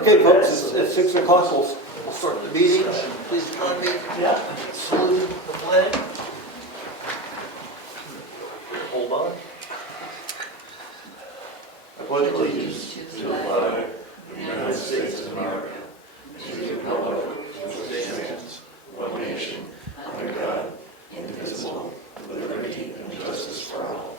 Okay, folks, it's 6 o'clock. We'll start the meeting. Please join me. Yeah. Salute the flag. Hold on. I pledge allegiance to the flag of the United States of America, and to the republic which stands one nation, under God, indivisible, with liberty and justice for all.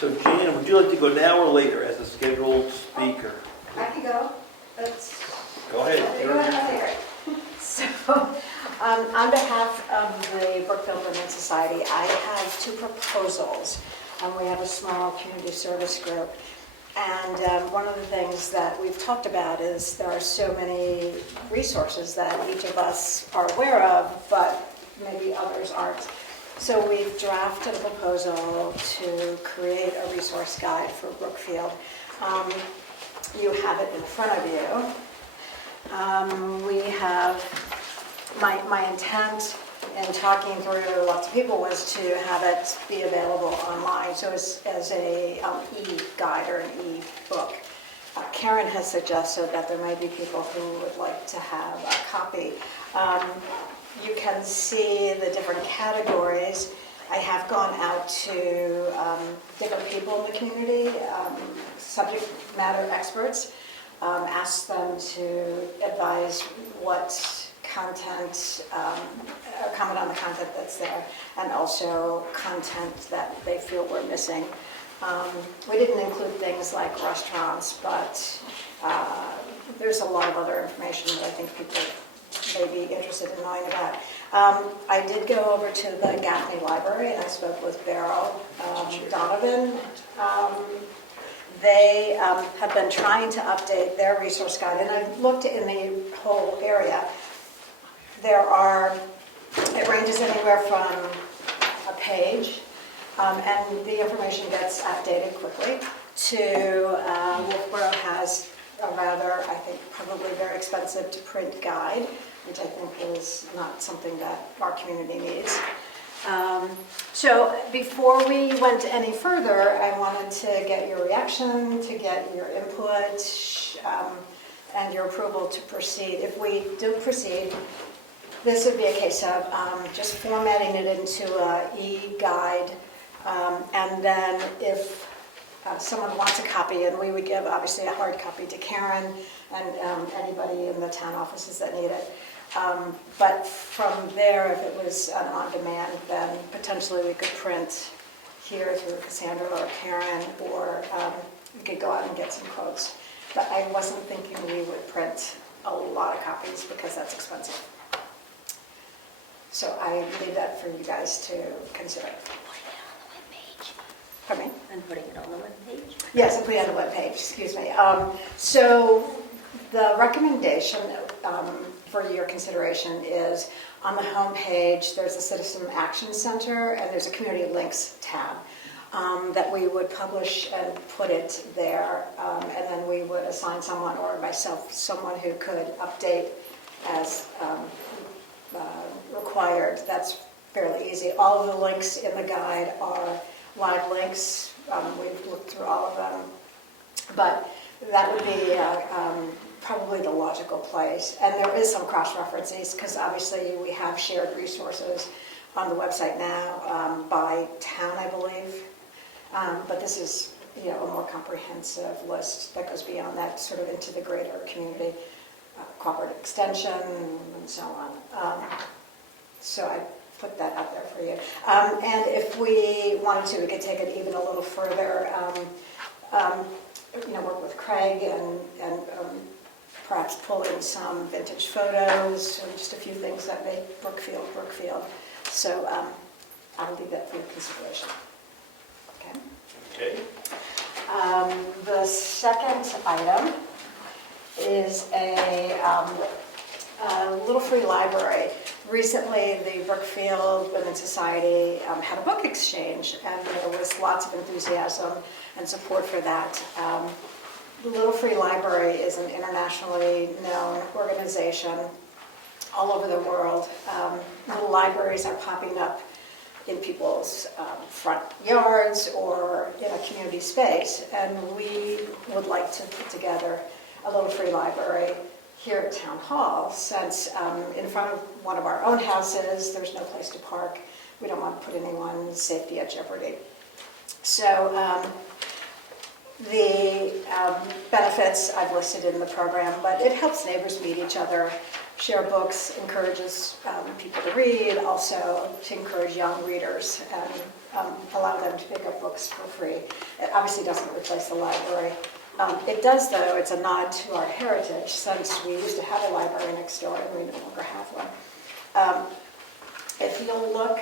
So Jan, would you like to go now or later as a scheduled speaker? I can go. That's, Go ahead. So, on behalf of the Brookfield Women's Society, I have two proposals. We have a small community service group. And one of the things that we've talked about is there are so many resources that each of us are aware of, but maybe others aren't. So we've drafted a proposal to create a resource guide for Brookfield. You have it in front of you. We have, my intent in talking through lots of people was to have it be available online, so as a e-guide or an e-book. Karen has suggested that there may be people who would like to have a copy. You can see the different categories. I have gone out to different people in the community, subject matter experts, asked them to advise what content, comment on the content that's there, and also content that they feel we're missing. We didn't include things like restaurants, but there's a lot of other information that I think people may be interested in knowing about. I did go over to the Gaffney Library and I spoke with Beryl Donovan. They have been trying to update their resource guide, and I've looked in the whole area. It ranges anywhere from a page, and the information gets updated quickly, to Wolfboro has a rather, I think, probably very expensive to print guide, which I think is not something that our community needs. So before we went any further, I wanted to get your reaction, to get your input, and your approval to proceed. If we do proceed, this would be a case of just formatting it into an e-guide, and then if someone wants a copy, and we would give obviously a hard copy to Karen and anybody in the town offices that need it. But from there, if it was an on-demand, then potentially we could print here through Cassandra or Karen, or we could go out and get some quotes. But I wasn't thinking we would print a lot of copies because that's expensive. So I leave that for you guys to consider. Pardon me? And putting it on the webpage? Yes, and put it on the webpage, excuse me. So the recommendation for your consideration is on the home page, there's a Citizen Action Center and there's a Community Links tab that we would publish and put it there, and then we would assign someone, or myself, someone who could update as required. That's fairly easy. All of the links in the guide are live links. We've looked through all of them, but that would be probably the logical place. And there is some cross-references because obviously we have shared resources on the website now by town, I believe. But this is, a more comprehensive list that goes beyond that, sort of into the greater community, cooperative extension, and so on. So I put that out there for you. And if we wanted to, we could take it even a little further. Work with Craig and perhaps pull in some vintage photos, and just a few things that make Brookfield. So I'll leave that for your consideration. Okay. The second item is a little free library. Recently, the Brookfield Women's Society had a book exchange, and there was lots of enthusiasm and support for that. The Little Free Library is an internationally known organization all over the world. Little libraries are popping up in people's front yards or in a community space, and we would like to put together a little free library here at Town Hall, since in front of one of our own houses, there's no place to park. We don't want to put anyone's safety at jeopardy. So the benefits I've listed in the program, but it helps neighbors meet each other, share books, encourages people to read, also to encourage young readers and allow them to pick up books for free. It obviously doesn't replace the library. It does, though. It's a nod to our heritage, since we used to have a library next door and we no longer have one. If you'll look,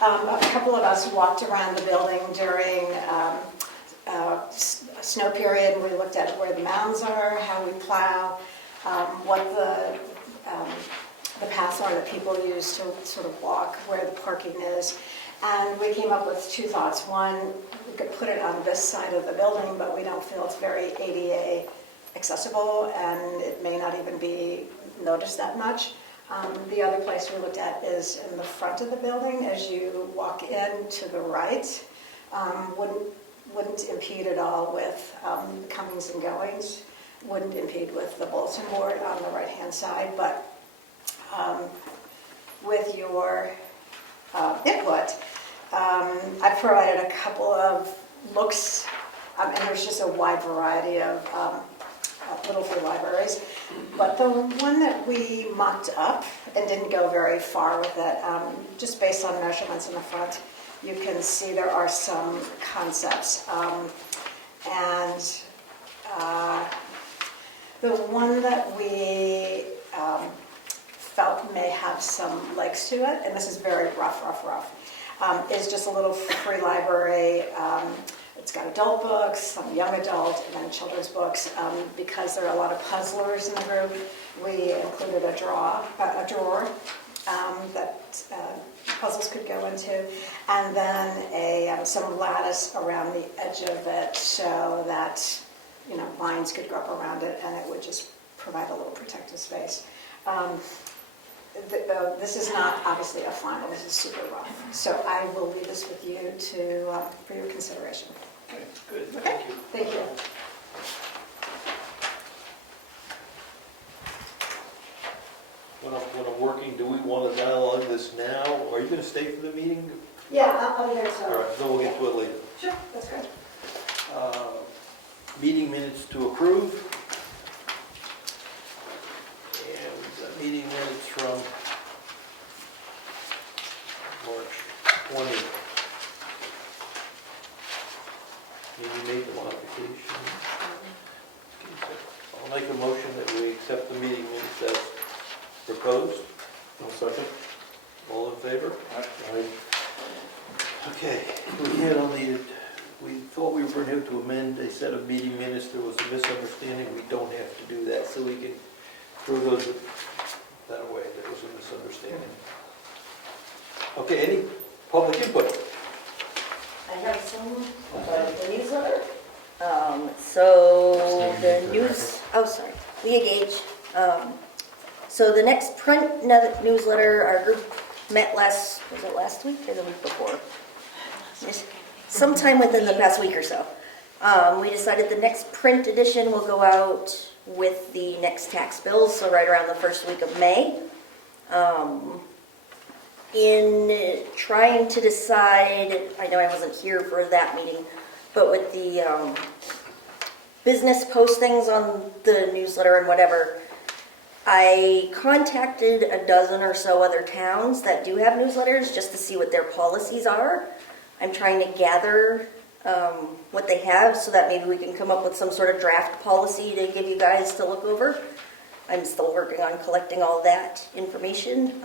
a couple of us walked around the building during a snow period. We looked at where the mounds are, how we plow, what the paths are that people use to sort of walk, where the parking is. And we came up with two thoughts. One, we could put it on this side of the building, but we don't feel it's very ADA accessible, and it may not even be noticed that much. The other place we looked at is in the front of the building. As you walk in to the right, wouldn't impede at all with the comings and goings, wouldn't impede with the bulletin board on the right-hand side, but with your input, I've provided a couple of looks, and there's just a wide variety of little free libraries. But the one that we mocked up and didn't go very far with it, just based on measurements in the front, you can see there are some concepts. And the one that we felt may have some legs to it, and this is very rough, is just a little free library. It's got adult books, some young adult, and then children's books. Because there are a lot of puzzlers in the group, we included a drawer that puzzles could go into, and then some lattice around the edge of it so that vines could grow up around it, and it would just provide a little protective space. This is not obviously a final, this is super rough. So I will leave this with you for your consideration. Okay, good. Okay? Thank you. Thank you. When I'm working, do we want to dialogue this now? Are you going to stay for the meeting? Yeah, I'll be there, so. All right, then we'll get to it later. Sure, that's great. Meeting minutes to approve. And meeting minutes from March 20th. Need you make the modification? I'll make a motion that we accept the meeting minutes as proposed. No second? All in favor? Aye. Okay, we thought we were going to have to amend a set of meeting minutes. There was a misunderstanding. We don't have to do that, so we can throw those that away. There was a misunderstanding. Okay, any public input? I have some about the newsletter. So the news, Leah Gage. So the next print newsletter, our group met was it last week or the week before? Sometime within the past week or so. We decided the next print edition will go out with the next tax bills, so right around the first week of May. In trying to decide, I know I wasn't here for that meeting, but with the business postings on the newsletter and whatever, I contacted a dozen or so other towns that do have newsletters just to see what their policies are. I'm trying to gather what they have so that maybe we can come up with some sort of draft policy to give you guys to look over. I'm still working on collecting all that information.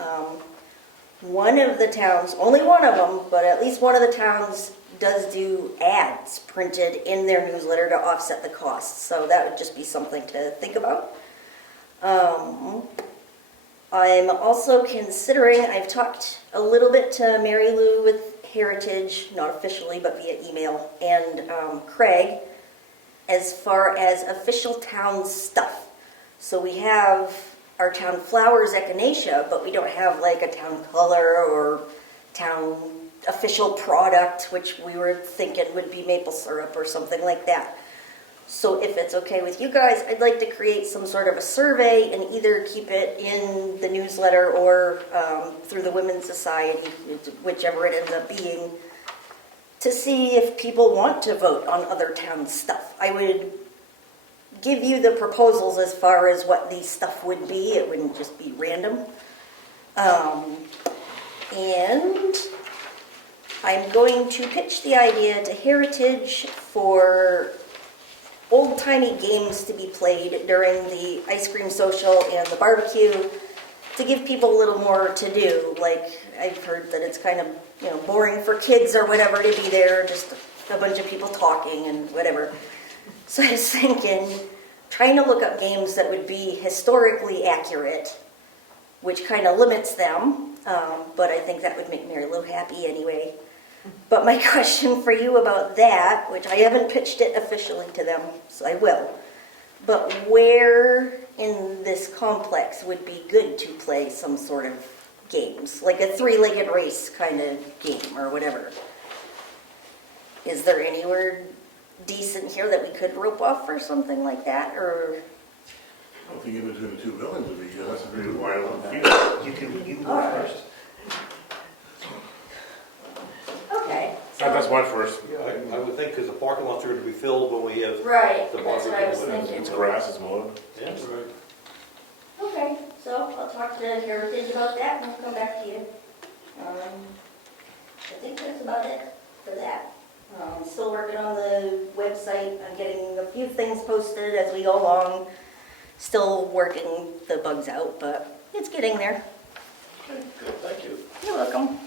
One of the towns, only one of them, but at least one of the towns does do ads printed in their newsletter to offset the costs. So that would just be something to think about. I'm also considering, I've talked a little bit to Mary Lou with Heritage, not officially, but via email, and Craig, as far as official town stuff. So we have our town flowers, echinacea, but we don't have like a town color or town official product, which we were thinking would be maple syrup or something like that. So if it's okay with you guys, I'd like to create some sort of a survey and either keep it in the newsletter or through the Women's Society, whichever it ends up being, to see if people want to vote on other town stuff. I would give you the proposals as far as what these stuff would be. It wouldn't just be random. And I'm going to pitch the idea to Heritage for old-timey games to be played during the ice cream social and the barbecue to give people a little more to do. Like, I've heard that it's kind of, boring for kids or whatever to be there, just a bunch of people talking and whatever. So I was thinking, trying to look up games that would be historically accurate, which kind of limits them, but I think that would make Mary Lou happy anyway. But my question for you about that, which I haven't pitched it officially to them, so I will, but where in this complex would be good to play some sort of games, like a three-legged race kind of game or whatever? Is there anywhere decent here that we could rope off for something like that, or? I don't think in between the two buildings would be good. That's a pretty wide open field. You can All go right. first. Okay. That's my first. Yeah, I would think, because the parking lots are going to be filled when we have. Right, The that's what I was barbecue, thinking. It's grass, it's mowed. Yeah, right. Okay, so I'll talk to Heritage about that and I'll come back to you. I think that's about it for that. Still working on the website. I'm getting a few things posted as we go along. Still working the bugs out, but it's getting there. Good, thank you. You're welcome.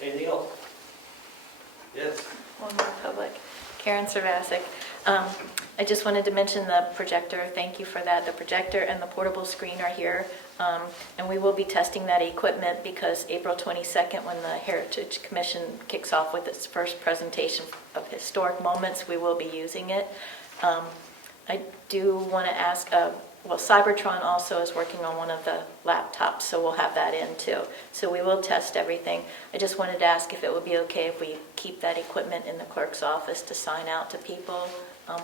Anything else? Yes. One more public. Karen Servasic. I just wanted to mention the projector. Thank you for that. The projector and the portable screen are here. And we will be testing that equipment because April 22nd, when the Heritage Commission kicks off with its first presentation of historic moments, we will be using it. I do want to ask, Cybertron also is working on one of the laptops, so we'll have that in too. So we will test everything. I just wanted to ask if it would be okay if we keep that equipment in the clerk's office to sign out to people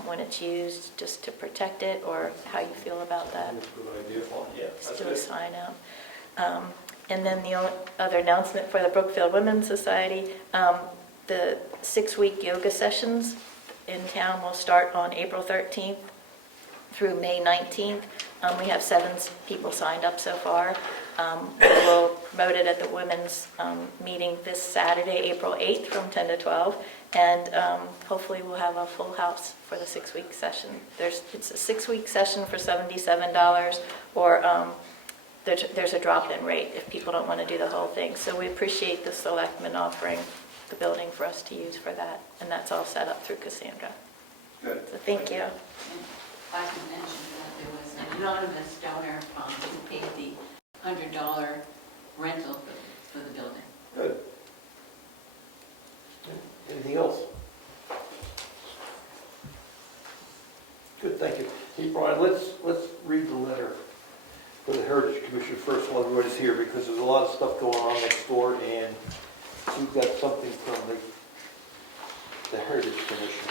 when it's used, just to protect it, or how you feel about that. That's a good idea. Yeah, Just that's do a good. sign out. And then the only other announcement for the Brookfield Women's Society, the 6-week yoga sessions in town will start on April 13th through May 19th. We have 7 people signed up so far. We will promote it at the women's meeting this Saturday, April 8th from 10 to 12. And hopefully we'll have a full house for the 6-week session. It's a 6-week session for $77, or there's a drop-in rate if people don't want to do the whole thing. So we appreciate the Selectmen offering the building for us to use for that. And that's all set up through Cassandra. Good. So thank you. If I can mention that there was an anonymous donor who paid the $100 rental for the building. Good. Anything else? Good, thank you. Hey, Brian, let's read the letter for the Heritage Commission first while everybody's here, because there's a lot of stuff going on next door, and we've got something from the Heritage Commission.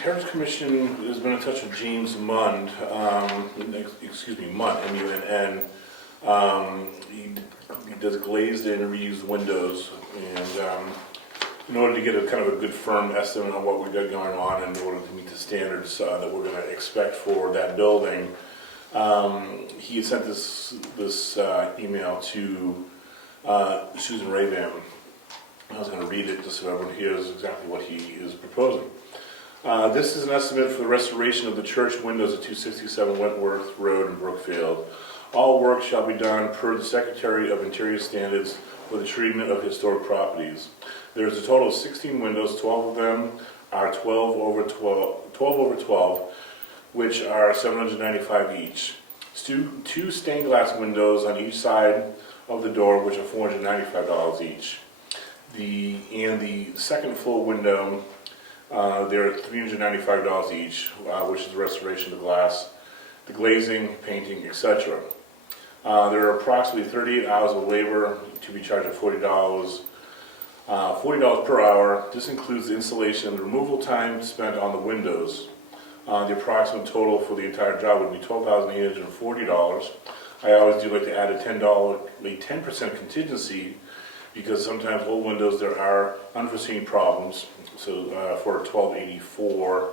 Heritage Commission has been in touch with James Mund, Munt, M-U-N-N. He does glazed and reused windows, and in order to get a kind of a good firm estimate on what we've got going on, and in order to meet the standards that we're going to expect for that building, he had sent this email to Susan Rayvan. I was going to read it just so everyone hears exactly what he is proposing. This is an estimate for the restoration of the church windows at 267 Wentworth Road in Brookfield. All work shall be done per the Secretary of Interior Standards for the treatment of historic properties. There is a total of 16 windows. 12 of them are 12 over 12, which are $795 each. Two stained glass windows on each side of the door, which are $495 each. The second floor window, they're $395 each, which is the restoration of the glass. the glazing, painting, etc. There are approximately 38 hours of labor to be charged at $40. $40 per hour. This includes the installation and removal time spent on the windows. The approximate total for the entire job would be $12,840. I always do like to add a 10% contingency because sometimes old windows there are unforeseen problems. So for $12.84,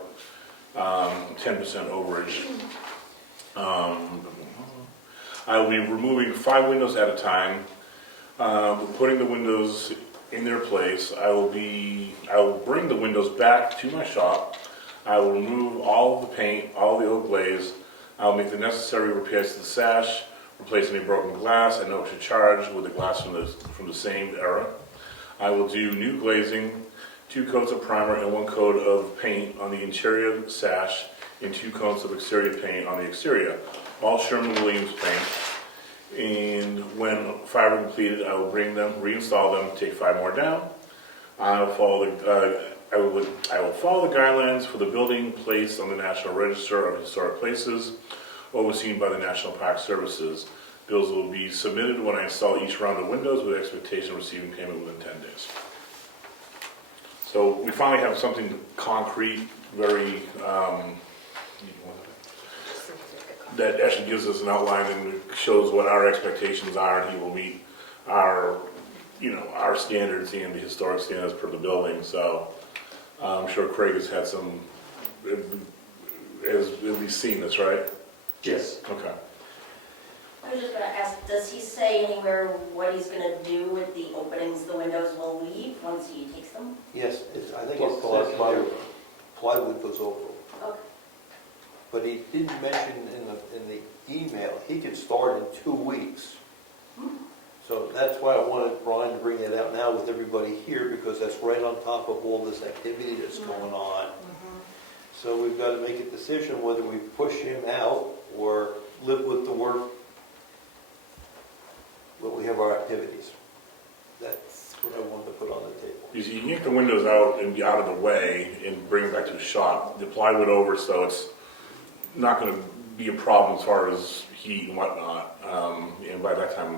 10% overage. I will be removing 5 windows at a time, putting the windows in their place. I will bring the windows back to my shop. I will remove all of the paint, all the oak glaze. I'll make the necessary repairs to the sash, replace any broken glass at no extra charge with the glass from the same era. I will do new glazing, 2 coats of primer and 1 coat of paint on the interior sash, and 2 coats of exterior paint on the exterior, all Sherwin-Williams paint. And when 5 are completed, I will bring them, reinstall them, take 5 more down. I will follow the guidelines for the building placed on the National Register of Historic Places, overseen by the National Park Services. Bills will be submitted when I install each round of windows with expectation of receiving payment within 10 days. So we finally have something concrete, very, that actually gives us an outline and shows what our expectations are, and he will meet our, our standards and the historic standards per the building. So I'm sure Craig has had some, has at least seen this, right? Yes. Okay. I was just gonna ask, does he say anywhere what he's gonna do with the openings the windows will leave once he takes them? Yes, I think Plus it's plywood. plywood goes over. Okay. But he didn't mention in the email, he could start in 2 weeks. So that's why I wanted Brian to bring that out now with everybody here, because that's right on top of all this activity that's going on. So we've got to make a decision whether we push him out or live with the work when we have our activities. That's what I wanted to put on the table. You can get the windows out and be out of the way and bring them back to the shop. The plywood over, so it's not going to be a problem as far as heat and whatnot. And by that time,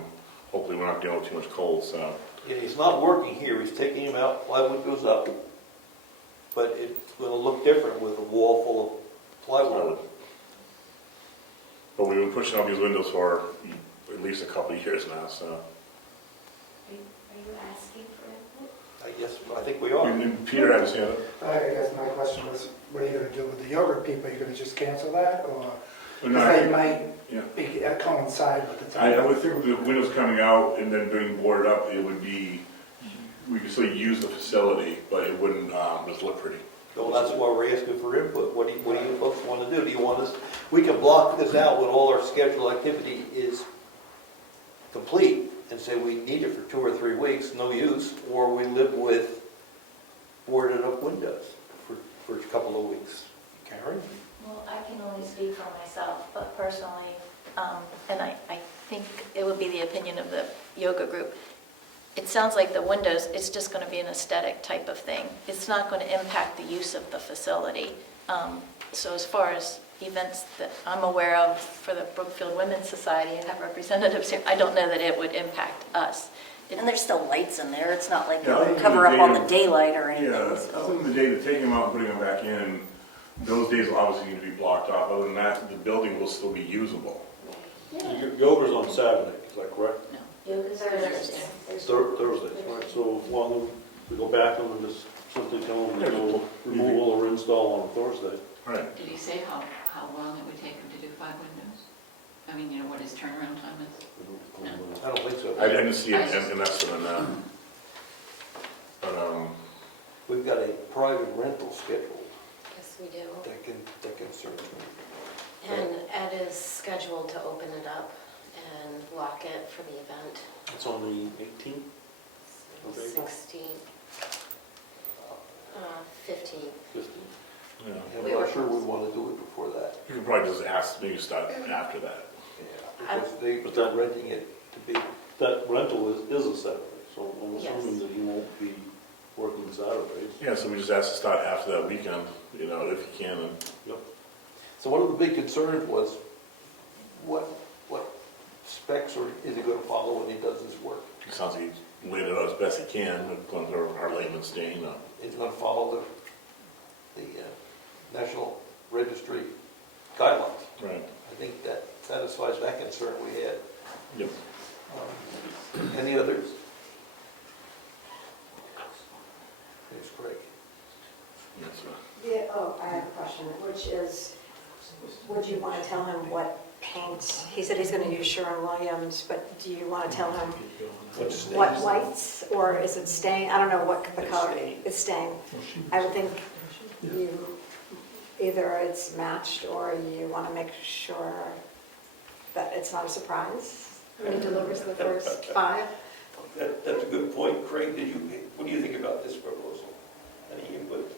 hopefully we're not dealing with too much cold. So Yeah, he's not working here, he's taking him out, plywood goes up, but it's going to look different with a wall full of plywood. But we've been pushing out these windows for at least a couple of years now. So Are you asking for input? I think we are. and Peter had his hand up. I guess my question was, what are you going to do with the yogurt people? Are you going to just cancel that, or No, because they might yeah. coincide with the I time? would think with the windows coming out and then being boarded up, it would be, we could still use the facility, but it wouldn't just look pretty. So that's why we're asking for input. What do you folks want to do? Do you want us, we can block this out when all our scheduled activity is complete and say we need it for 2 or 3 weeks, no use, or we live with boarded up windows for a couple of weeks. Karen? Well, I can only speak for myself, but personally, and I think it would be the opinion of the yoga group, it sounds like the windows, it's just going to be an aesthetic type of thing. It's not going to impact the use of the facility. So as far as events that I'm aware of for the Brookfield Women's Society, I have representatives here, I don't know that it would impact us. And there's still lights in there, it's not like Yeah, other they'll than cover the up on day the of- daylight or anything. Yeah, so. other than the day to taking them out and putting them back in, those days will obviously need to be blocked off. Other than that, the building will still be usable. Yoga's on Saturday, is that correct? No. Yoga's Thursday. Thursday, right, so as long as we go back and just simply tell them to do removal or install on a Thursday. Right. Did he say how long it would take him to do 5 windows? I mean, what his turnaround time is? I don't think so. I didn't see an estimate on that. But, We've got a private rental scheduled Yes, we do. that can serve me. And Ed is scheduled to open it up and lock it for the event. It's on the 18th? Okay. 16th, 15th. 15th. yeah. And I'm not sure we want to do it before that. You could probably just ask, maybe start after that. Yeah, because they're renting it to be, That rental is a Saturday, so I'm Yes. assuming that you won't be working Saturdays. Yeah, so we just ask to start after that weekend, if you can. And so one of the big concerns was what specs or is he gonna follow when he does this work? It sounds like he's laid it out as best he can, according to our layman's saying. Is he gonna follow the National Registry guidelines? Right. I think that satisfies that concern we had. Yep. Any others? Yes, Craig. Yes, sir. Yeah, oh, I have a question, which is, would you want to tell him what paint, he said he's going to use Sherwin-Williams, but do you want to tell him what whites, or is it stain? I don't know what the color, it's stain. I would think you, either it's matched or you want to make sure that it's not a surprise when he delivers the first 5. That's a good point. Craig, what do you think about this proposal? Any input?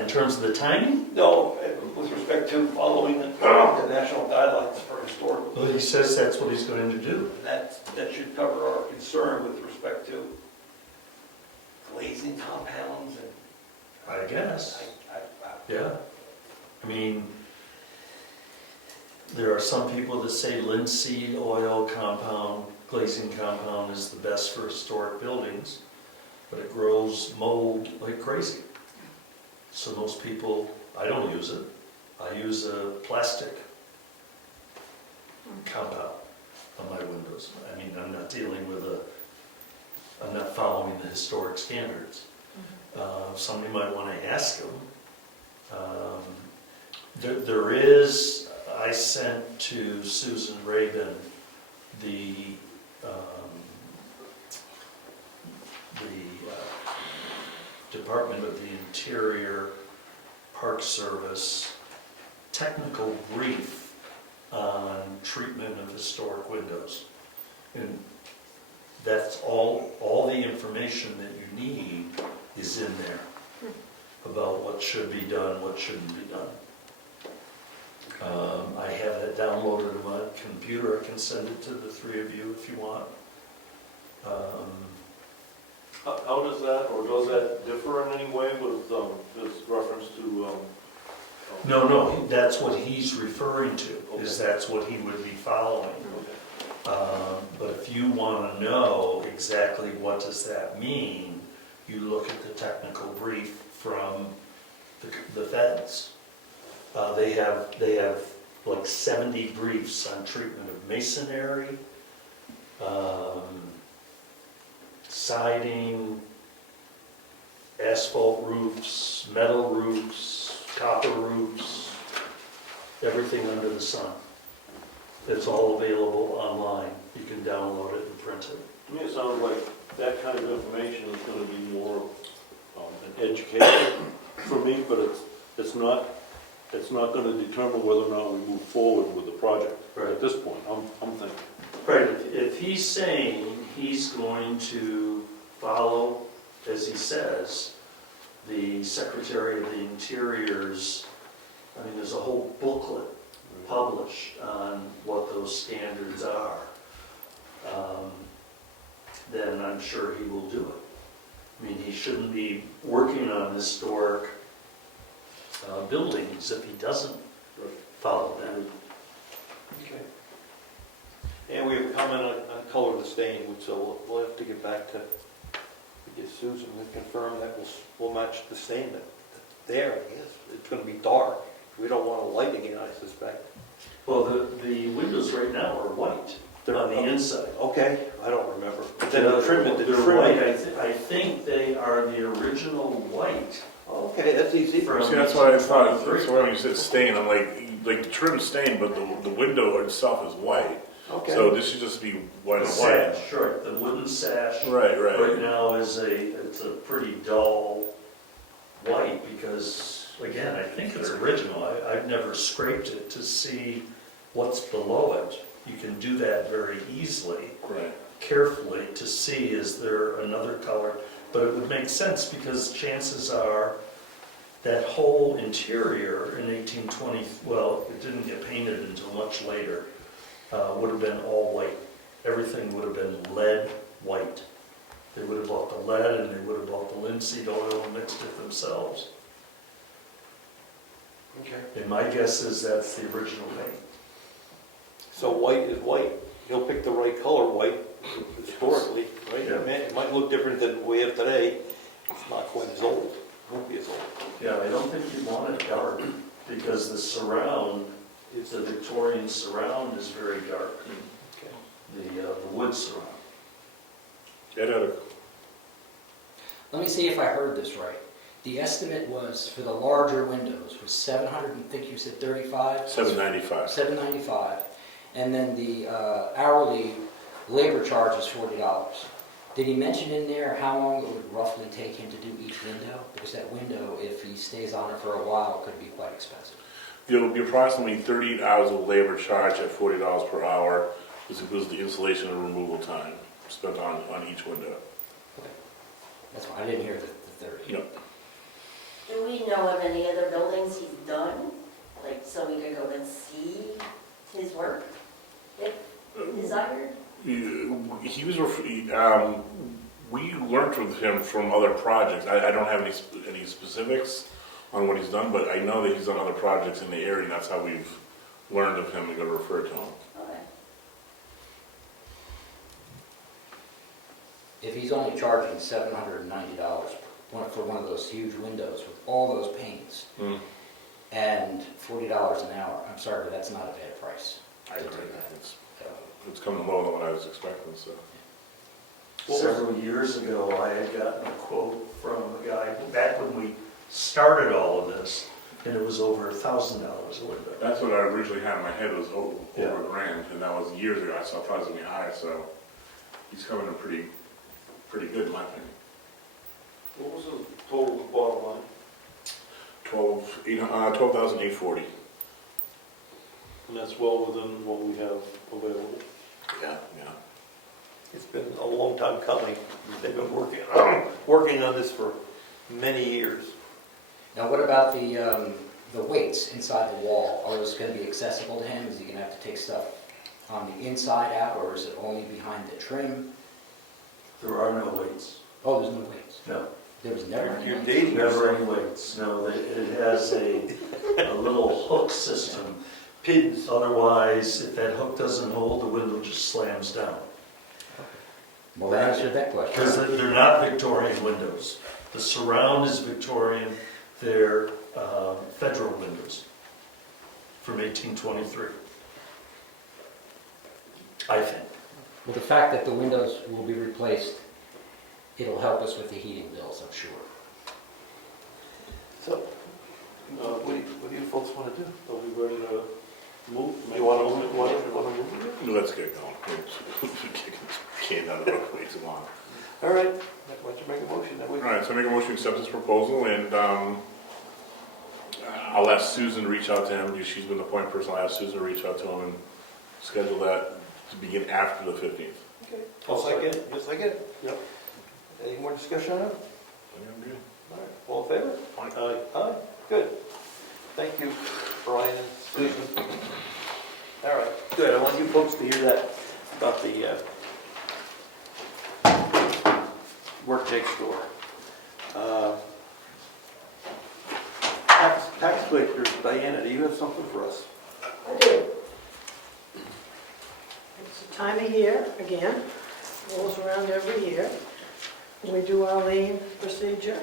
In terms of the timing? No, with respect to following the national guidelines for historical. Well, he says that's what he's going to do. That should cover our concern with respect to glazing compounds and. I guess, yeah. I mean, there are some people that say linseed oil compound, glazing compound is the best for historic buildings, but it grows mold like crazy. So most people, I don't use it. I use a plastic compound on my windows. I mean, I'm not dealing with I'm not following the historic standards. Somebody might want to ask him. There is, I sent to Susan Rabin the Department of the Interior Park Service technical brief on treatment of historic windows. And that's all the information that you need is in there about what should be done, what shouldn't be done. I have it downloaded on my computer. I can send it to the 3 of you if you want. How does that, or does that differ in any way with this reference to? No, that's what he's referring to, is that's what he would be following. But if you want to know exactly what does that mean, you look at the technical brief from the feds. They have like 70 briefs on treatment of masonry, siding, asphalt roofs, metal roofs, copper roofs, everything under the sun. It's all available online. You can download it and print it. To me, it sounds like that kind of information is going to be more an education for me, but it's not going to determine whether or not we move forward with the project. Right. At this point, I'm thinking. Right, if he's saying he's going to follow, as he says, the Secretary of the Interior's, I mean, there's a whole booklet published on what those standards are, then I'm sure he will do it. I mean, he shouldn't be working on historic buildings if he doesn't follow that. Okay. And we have a comment on color of the stain, so we'll have to get back to get Susan to confirm that we'll match the stain that's there, I guess. It's going to be dark. We don't want to light again, I suspect. Well, the windows right now are white. They're on the inside. Okay, I don't remember. But They're then the trim. white. I think they are the original white. Okay, that's easy. See, that's what I thought. That's why when you said stain, I'm like the trim stain, but the window itself is white. Okay. So this should just be white The and white. sash, right, the wooden sash. Right. Right now it's a pretty dull white because, again, I think it's original. I've never scraped it to see what's below it. You can do that very easily, Right. carefully, to see is there another color. But it would make sense because chances are that whole interior in 1820, well, it didn't get painted until much later, would have been all white. Everything would have been lead white. They would have bought the lead and they would have bought the linseed oil and mixed it themselves. Okay. And my guess is that's the original paint. So white is white. He'll pick the right color white historically, right? Yeah. Man, it might look different than we have today. It's not quite as old. It won't be as old. Yeah, I don't think you want it dark, because the surround, the Victorian surround is very dark, Okay. the wood surround. Ed had a Let me see if I heard this right. The estimate was for the larger windows was 700, I think you said 35? $795. 795. And then the hourly labor charge is $40. Did he mention in there how long it would roughly take him to do each window? Because that window, if he stays on it for a while, could be quite expensive. There will be approximately 38 hours of labor charge at $40 per hour. This includes the installation and removal time spent on each window. Okay. That's why I didn't hear the 30. Yep. Do we know of any other buildings he's done? Like, so we could go and see his work, if desired? He was, we learned from him from other projects. I don't have any specifics on what he's done, but I know that he's done other projects in the area, and that's how we've learned of him and got referred to him. Okay. If he's only charging $790 for one of those huge windows with all those paints and $40 an hour, I'm sorry, but that's not a bad price. I agree. It's coming lower than what I was expecting, so. Several years ago, I had gotten a quote from a guy, back when we started all of this, and it was over $1,000 a window. That's what I originally had in my head, was over Yeah. $1,000, and that was years ago. I thought it was going to be higher, so he's coming in pretty good in my opinion. What was the total bottom line? 12,840. And that's well within what we have available. Yeah. It's been a long time coming. They've been working on this for many years. Now, what about the weights inside the wall? Are those going to be accessible to him? Is he going to have to take stuff on the inside out, or is it only behind the trim? There are no weights. Oh, there's no weights. No. There was never any You're weights. dating Never yourself. any weights. No, it has a little hook system. Pins. Otherwise, if that hook doesn't hold, the window just slams down. Well, that answered that question. Because they're not Victorian windows. The surround is Victorian. They're federal windows from 1823. I think. Well, the fact that the windows will be replaced, it'll help us with the heating bills, I'm sure. So, what do you folks want to do? Are we ready to move? You want to move? No, let's get going. Kicking this can down the road way too long. All right. Why don't you make a motion? That way. All right, so I make a motion to accept this proposal, and I'll ask Susan to reach out to him. She's been the point person. I'll ask Susan to reach out to him and schedule that to begin after the 15th. Okay. Just like it? Yep. Any more discussion on it? I'm good. All right. All in favor? Aye. Aye. Good. Thank you, Brian and Susan. All right. Good. I want you folks to hear that about the work next door. Tax collectors, Diana, do you have something for us? I do. It's the time of year, again, rolls around every year. We do our lien procedure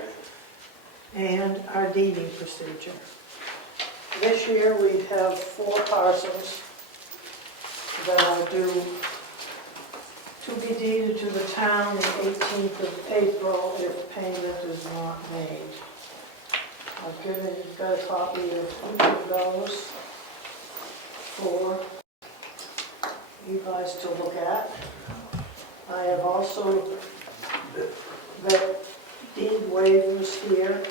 and our deeding procedure. This year, we have 4 parcels that are due to be deeded to the town the 18th of April if payment is not made. I've given, you've got a copy of each of those for you guys to look at. I have also got deed waivers here.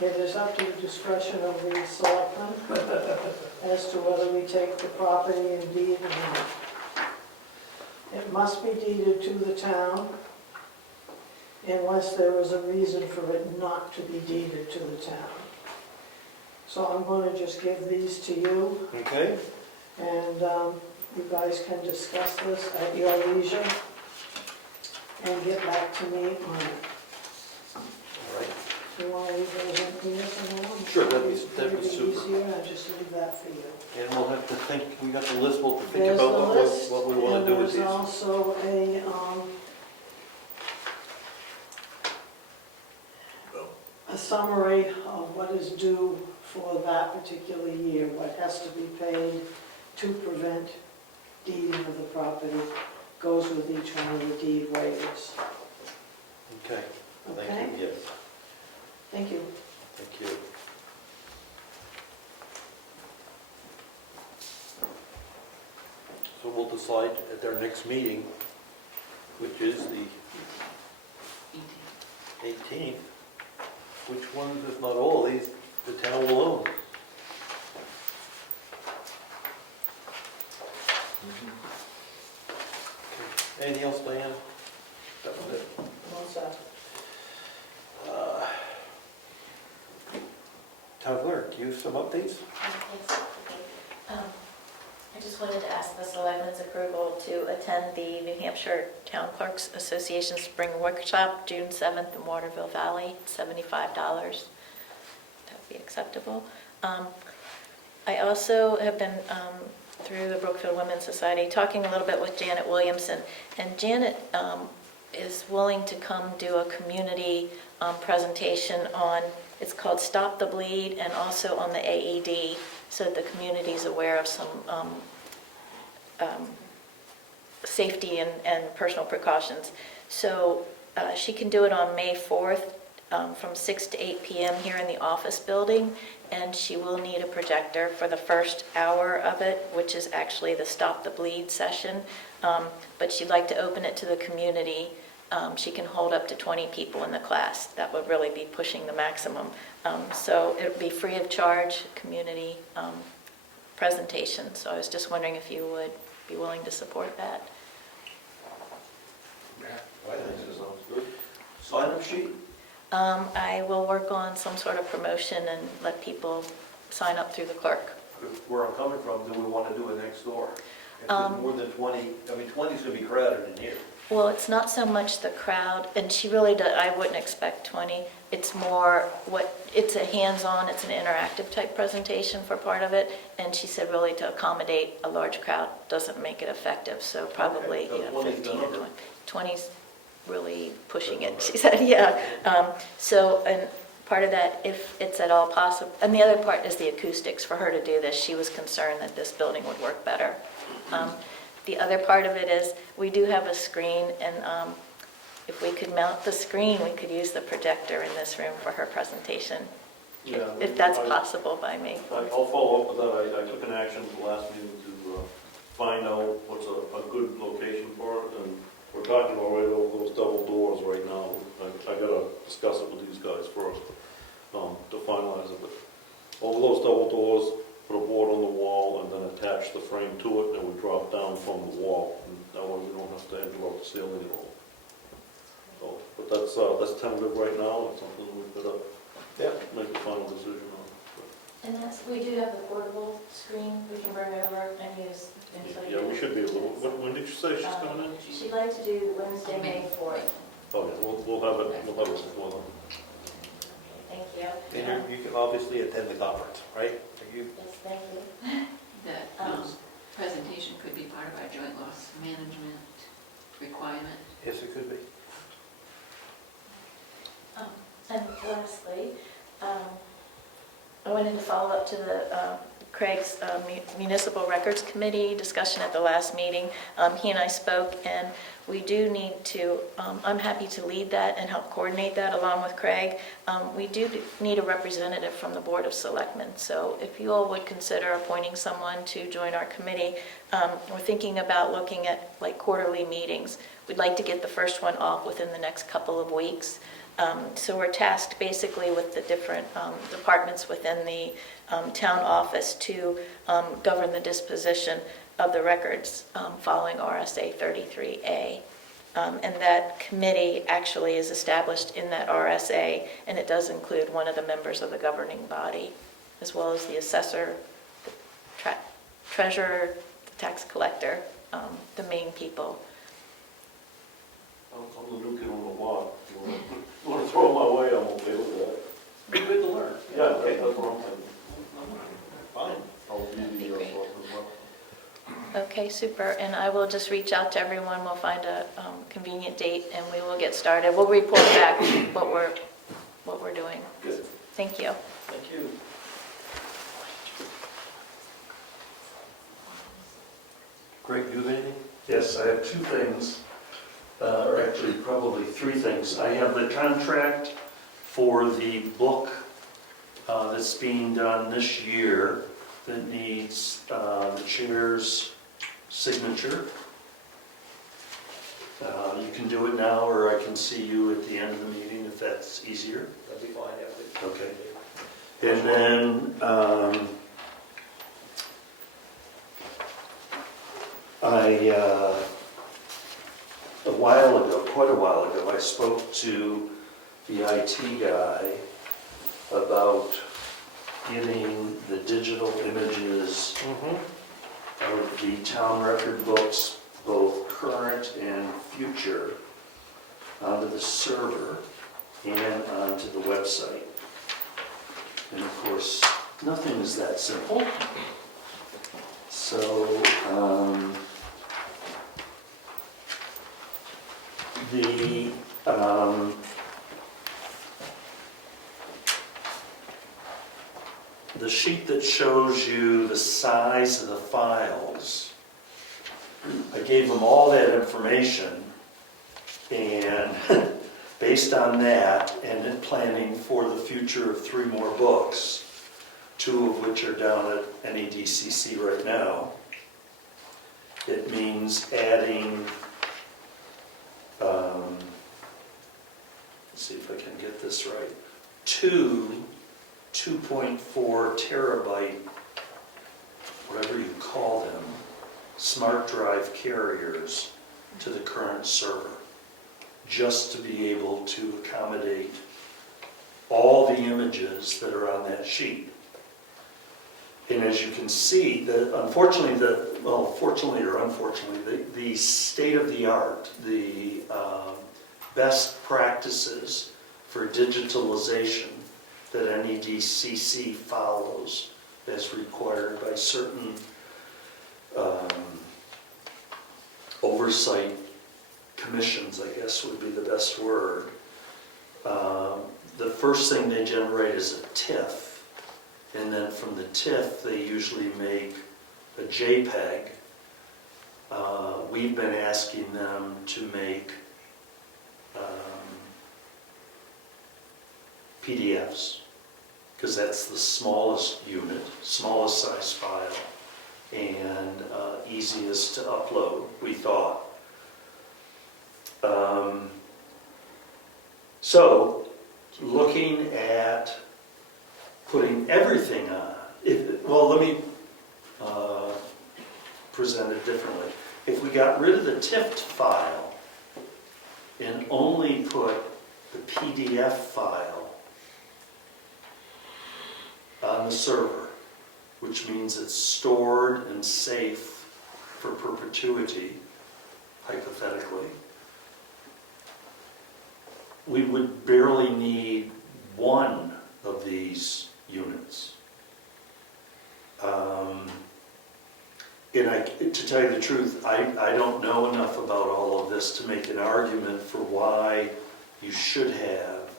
It is up to the discretion of the selectmen as to whether we take the property and deed or not. It must be deeded to the town unless there is a reason for it not to be deeded to the town. So I'm going to just give these to you, Okay. and you guys can discuss this at your leisure and get back to me on it. All right. You want to leave those in here for now? Sure, that'd be here, and I just leave that for you. And we'll have to think, we got the list, we'll have to think There's about the what list, what we want to do with and these. there's also a summary of what is due for that particular year, what has to be paid to prevent deeding of the property, goes with each one of the deed waivers. Okay, Okay? thank you, yes, Thank you. thank you. So we'll decide at our next meeting, which is the 18th, which ones, if not all of these, the town will own. Okay. Anything else, Diane? That was it. What's that? Town clerk, you have some updates? I just wanted to ask the Selectmen's approval to attend the New Hampshire Town Clerks Association Spring Workshop, June 7th in Waterville Valley, $75. That would be acceptable. I also have been, through the Brookfield Women's Society, talking a little bit with Janet Williamson, and Janet is willing to come do a community presentation on, it's called Stop the Bleed, and also on the AED, so that the community is aware of some safety and personal precautions. So she can do it on May 4th from 6 to 8 p.m. here in the office building, and she will need a projector for the first hour of it, which is actually the Stop the Bleed session. But she'd like to open it to the community. She can hold up to 20 people in the class. That would really be pushing the maximum. So it would be free of charge, community presentation. So I was just wondering if you would be willing to support that. I think that sounds good. Sign-up sheet? I will work on some sort of promotion and let people sign up through the clerk. Where I'm coming from, do we want to do it next door? If there's more than 20, I mean, 20's going to be crowded in here. Well, it's not so much the crowd, and she really does, I wouldn't expect 20. It's more it's a hands-on, it's an interactive type presentation for part of it, and she said really to accommodate a large crowd doesn't make it effective, so probably Okay, so 20's 15 the or number. 20. 20's really pushing it, she said, yeah. So, and part of that, if it's at all possible, and the other part is the acoustics. For her to do this, she was concerned that this building would work better. The other part of it is, we do have a screen, and if we could mount the screen, we could use the projector in this room for her presentation, Yeah, if that's possible by me. I'll follow up with that. I took an action at the last meeting to find out what's a good location for it, and we're talking already over those double doors right now. I gotta discuss it with these guys first to finalize it, but over those double doors, put a board on the wall and then attach the frame to it, and it would drop down from the wall, and that way we don't have to interrupt the ceiling at all. So, but that's tentative right now, it's something we've got to make a final decision on. And we do have the portable screen, we can bring over and use. Yeah, we should be able to, when did you say she's coming in? She'd like to do Wednesday, May 4th. Oh, yeah, we'll have it before then. Thank you. And you can obviously attend the conference, right? Are you? Yes, thank you. That presentation could be part of our joint loss management requirement. Yes, it could be. And lastly, I wanted to follow up to the Craig's Municipal Records Committee discussion at the last meeting. He and I spoke, and we do need to, I'm happy to lead that and help coordinate that along with Craig. We do need a representative from the Board of Selectmen, so if you all would consider appointing someone to join our committee, we're thinking about looking at like quarterly meetings. We'd like to get the first one off within the next couple of weeks. So we're tasked basically with the different departments within the town office to govern the disposition of the records following RSA 33A. And that committee actually is established in that RSA, and it does include one of the members of the governing body, as well as the assessor, the treasurer, the tax collector, the main people. I'm the new kid on the block. If you want to throw it my way, I'm okay with that. Be good to learn. Yeah, that's what I'm thinking. I'll That'd be be great. for as well. Okay, super, and I will just reach out to everyone, we'll find a convenient date, and we will get started. We'll report back what we're doing. Good. Thank you. Thank you. Greg, do you have anything? Yes, I have two things, or actually probably three things. I have the contract for the book that's being done this year that needs the chair's signature. You can do it now, or I can see you at the end of the meeting if that's easier. That'd be fine, yeah. Okay. And then, quite a while ago, I spoke to the IT guy about getting the digital images of the town record books, both current and future, onto the server and onto the website. And of course, nothing is that simple. So, the sheet that shows you the size of the files, I gave them all that information, and based on that, and in planning for the future of 3 more books, 2 of which are down at NEDCC right now, it means adding, let's see if I can get this right, 2 2.4 terabyte, whatever you call them, smart drive carriers to the current server, just to be able to accommodate all the images that are on that sheet. And as you can see, fortunately or unfortunately, the state-of-the-art, the best practices for digitalization that NEDCC follows as required by certain oversight commissions, I guess would be the best word. The first thing they generate is a TIFF, and then from the TIFF they usually make a JPEG. We've been asking them to make PDFs, because that's the smallest unit, smallest size file, and easiest to upload, we thought. So, looking at putting everything on, let me present it differently. If we got rid of the TIFF file and only put the PDF file on the server, which means it's stored and safe for perpetuity, hypothetically, we would barely need 1 of these units. And to tell you the truth, I don't know enough about all of this to make an argument for why you should have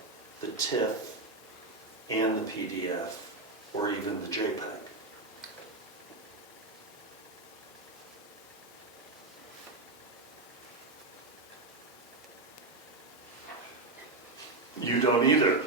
the TIFF and the PDF, or even the JPEG. You don't either.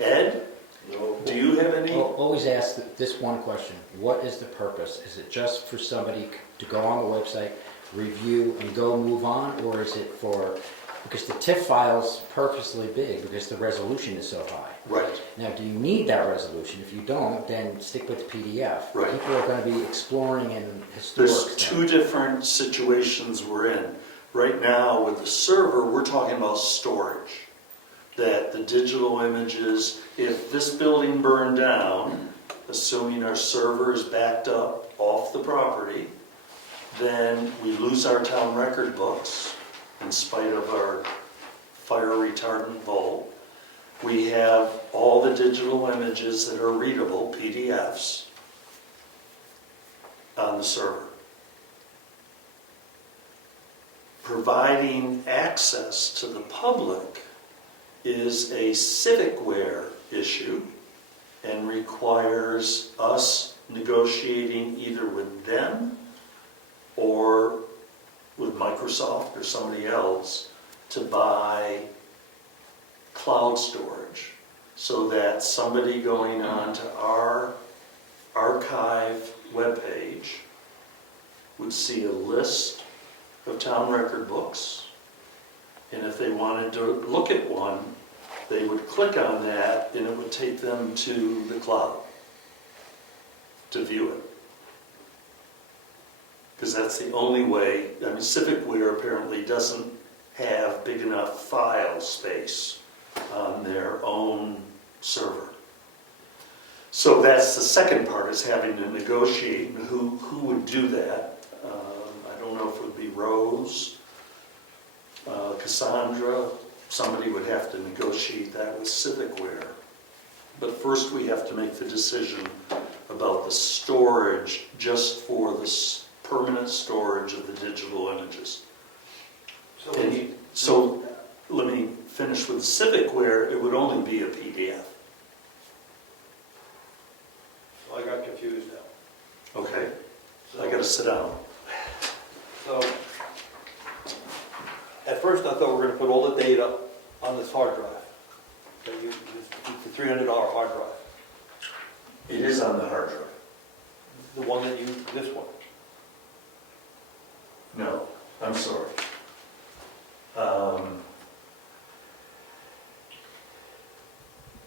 Ed, No. do you have any? Always ask this one question: what is the purpose? Is it just for somebody to go on the website, review, and go move on, or is it for, because the TIFF file's purposely big because the resolution is so high. Right. Now, do you need that resolution? If you don't, then stick with the PDF. Right. People are going to be exploring in historic There's stuff. 2 different situations we're in. Right now with the server, we're talking about storage. That the digital images, if this building burned down, assuming our server is backed up off the property, then we lose our town record books in spite of our fire retardant vault. We have all the digital images that are readable, PDFs, on the server. Providing access to the public is a civicware issue and requires us negotiating either with them or with Microsoft or somebody else to buy cloud storage so that somebody going on to our archive webpage would see a list of town record books, and if they wanted to look at one, they would click on that and it would take them to the cloud to view it. Because that's the only way. I mean, civicware apparently doesn't have big enough file space on their own server. So that's the second part, is having to negotiate who would do that. I don't know if it would be Rose, Cassandra. Somebody would have to negotiate that with civicware. But first we have to make the decision about the storage, just for the permanent storage of the digital images. So let me finish with civicware. It would only be a PDF. I got confused now. Okay, I gotta sit down. So, at first I thought we were gonna put all the data on this hard drive. Okay, it's a $300 hard drive. It is on the hard drive. The one that this one. No, I'm sorry.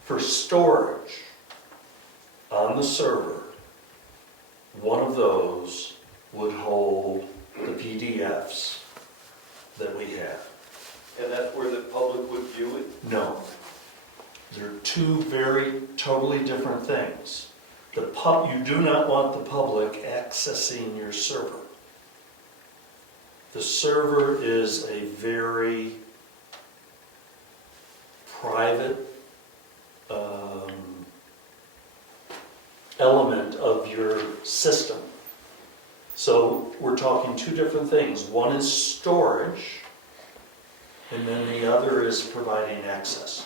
For storage on the server, one of those would hold the PDFs that we have. And that's where the public would view it? No. They're two very totally different things. You do not want the public accessing your server. The server is a very private element of your system. So we're talking two different things. One is storage, and then the other is providing access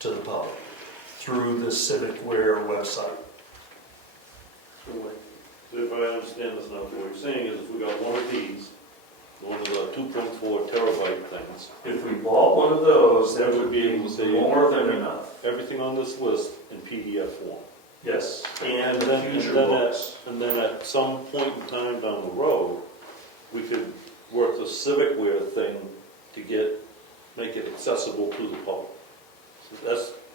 to the public through the civicware website. So if I understand this now, what you're saying is if we got one of these, one of the 2.4 terabyte things, If we bought one of those, that we would would be be able to say more than enough. everything on this list in PDF form. Yes, and And the then, future and then books. and then at some point in time down the road, we could work the civicware thing to make it accessible to the public.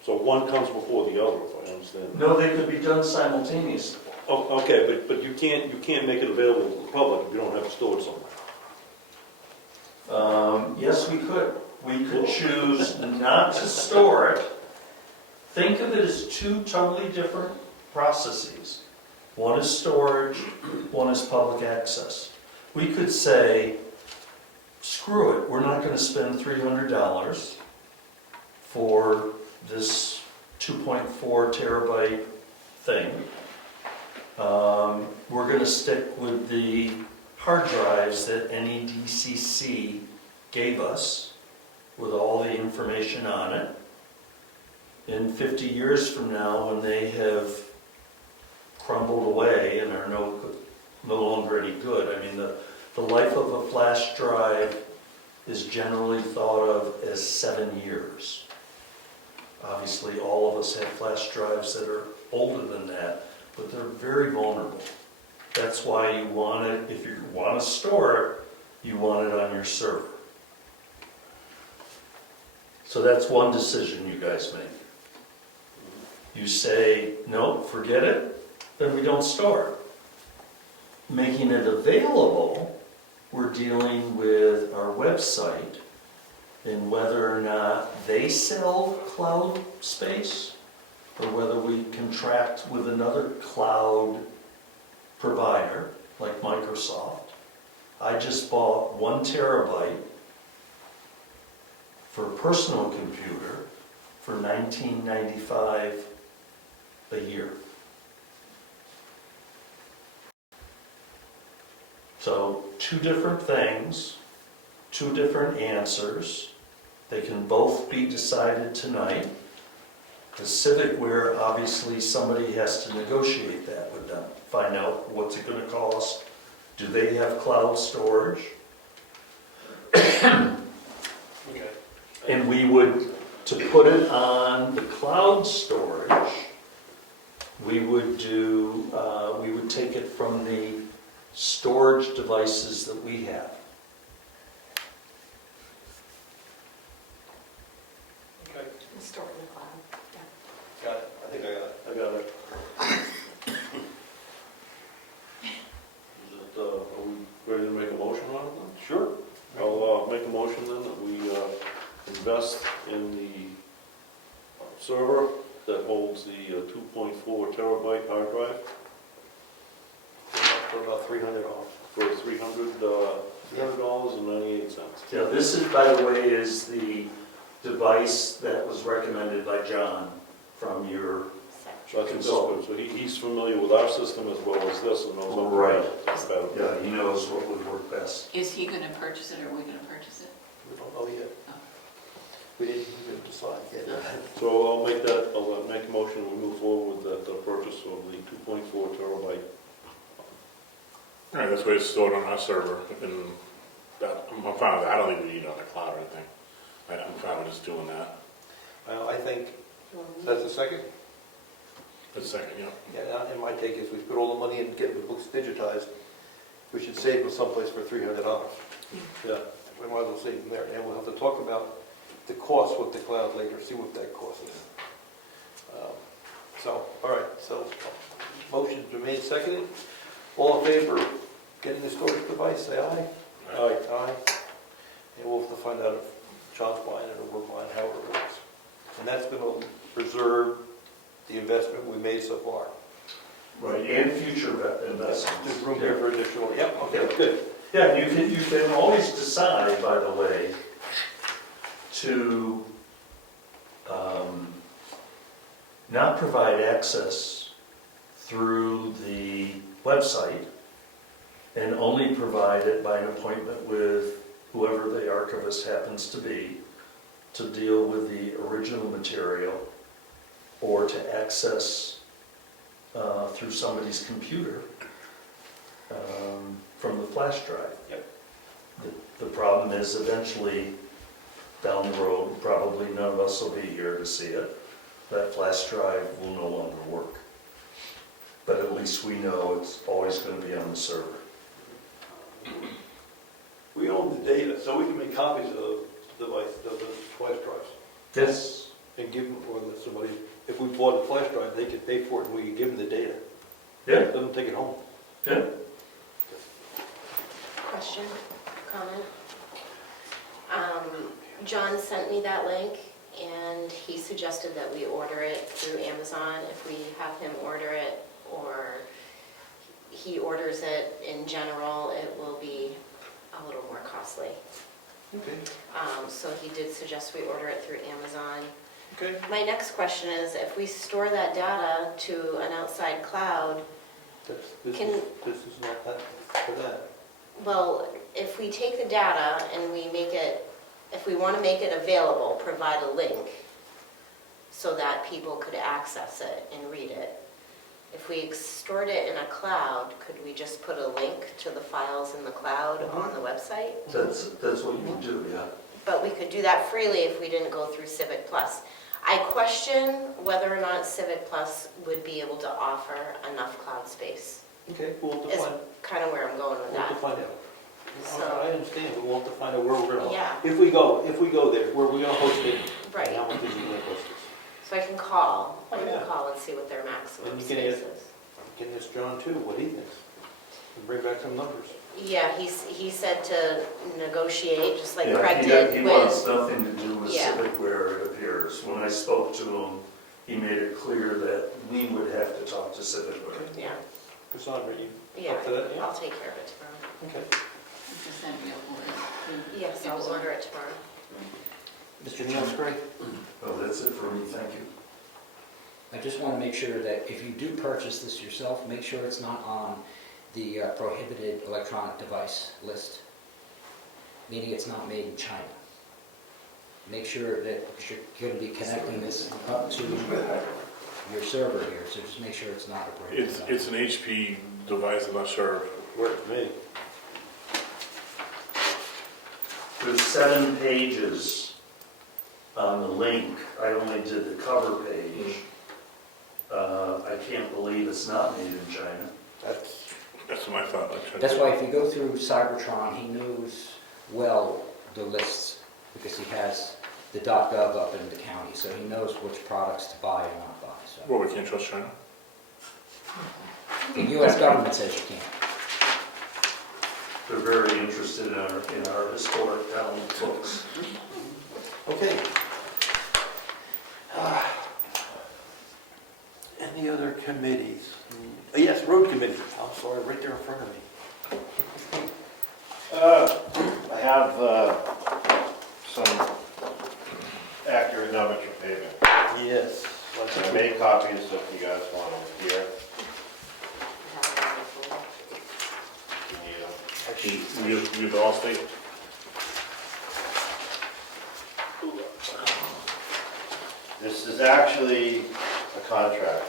So one comes before the other, if I understand. No, they could be done simultaneously. Oh, okay, but you can't make it available to the public if you don't have it stored somewhere. Yes, we could. We could choose not to store it. Think of it as two totally different processes. One is storage, one is public access. We could say, screw it, we're not going to spend $300 for this 2.4 terabyte thing. We're going to stick with the hard drives that NEDCC gave us with all the information on it. In 50 years from now, when they have crumbled away and are no longer any good, I mean, the life of a flash drive is generally thought of as 7 years. Obviously, all of us have flash drives that are older than that, but they're very vulnerable. That's why you want it, if you want to store it, you want it on your server. So that's one decision you guys make. You say, no, forget it, then we don't store it. Making it available, we're dealing with our website and whether or not they sell cloud space or whether we contract with another cloud provider like Microsoft. I just bought 1 terabyte for a personal computer for $19.95 a year. So two different things, two different answers. They can both be decided tonight. The civic wear, obviously, somebody has to negotiate that with them. Find out what's it gonna cost. Do they have cloud storage? Okay. And we would, to put it on the cloud storage, we would take it from the storage devices that we have. Okay, Store it in the cloud. got it. I think I got it. I got it. Are we ready to make a motion on it then? Sure. I'll make a motion then that we invest in the server that holds the 2.4 terabyte hard drive For about $300. for $300.98. Yeah, this is, by the way, is the device that was recommended by John from your, So I think that's good. So he's familiar with our system as well as this and knows all Right. about it. yeah, he knows what would work best. Is he gonna purchase it, or are we gonna purchase it? We don't know yet. We didn't even decide yet. So I'll make a motion and we move forward with that purchase of the 2.4 terabyte. All right, that's why it's stored on our server, and I'm fine with that. I don't think we need it on the cloud or anything. I'm fine with just doing that. Well, I think, that's the second? That's a second, yeah. Yeah, and my take is we put all the money in getting the books digitized, we should save them someplace for $300. Yeah. We might as well save them there, and we'll have to talk about the cost with the cloud later, see what that costs us. All right, so motion's been made, seconded. All in favor of getting the storage device, say aye. Aye. Aye. And we'll have to find out if John's buying it or we're buying, how it works. And that's going to preserve the investment we made so far. Right, and future investments. There's room there for additional, yep, okay, good. Yeah, you can always decide, by the way, to not provide access through the website and only provide it by an appointment with whoever the archivist happens to be to deal with the original material or to access through somebody's computer from the flash drive. Yep. The problem is eventually, down the road, probably none of us will be here to see it, that flash drive will no longer work. But at least we know it's always going to be on the server. We own the data, so we can make copies of the device, of the flash drives, Yes. and give them, or let somebody, if we bought a flash drive, they could pay for it and we could give them the data. Yeah, Let them take it home. yeah. Question, comment? John sent me that link, and he suggested that we order it through Amazon. If we have him order it, or he orders it in general, it will be a little more costly. Okay. So he did suggest we order it through Amazon. Okay. My next question is, if we store that data to an outside cloud, This is not that, for that. well, if we take the data and we make it, if we want to make it available, provide a link so that people could access it and read it. If we stored it in a cloud, could we just put a link to the files in the cloud on the website? That's what you do, yeah. But we could do that freely if we didn't go through Civic Plus. I question whether or not Civic Plus would be able to offer enough cloud space. Okay, we'll have to Is find, kind of where I'm going with we'll have to that. find out. So- I understand, but we'll have to find out where we're gonna, Yeah, if we go there, where we're gonna host it. And right. how much is it gonna cost us? So I can call, Oh, yeah. and see what their maximum And you can space ask- is. Can ask John too, what he thinks, and bring back some numbers. Yeah, he said to negotiate, just like Yeah, Craig he did wants with, nothing to do with Yeah. civic where it appears. When I spoke to him, he made it clear that we would have to talk to civic where. yeah, Cassandra, you yeah, up to that? Yeah? I'll take care of it tomorrow. Okay. Just send me a list. Yes, I'll order it tomorrow. Mr. Neil Scray? Oh, that's it for me, thank you. I just want to make sure that if you do purchase this yourself, make sure it's not on the prohibited electronic device list, meaning it's not made in China. Make sure that you're going to be connecting this up to your server here, so just make sure it's not a prohibited device. It's an HP device, I'm not sure. Worked for me. There's 7 pages on the link. I only did the cover page. I can't believe it's not made in China. That's what I thought. That's why if you go through Cybertron, he knows well the lists because he has the .gov up in the county, so he knows which products to buy and not buy. So Well, we can't trust China. the U.S. government says you can't. They're very interested in our historic town books. Okay. Any other committees? Yes, road committee. I'm sorry, right there in front of me. I have some accurate numbers for paving. Yes. I made copies if you guys want them here. You need them. Actually, we have the Allstate. This is actually a contract,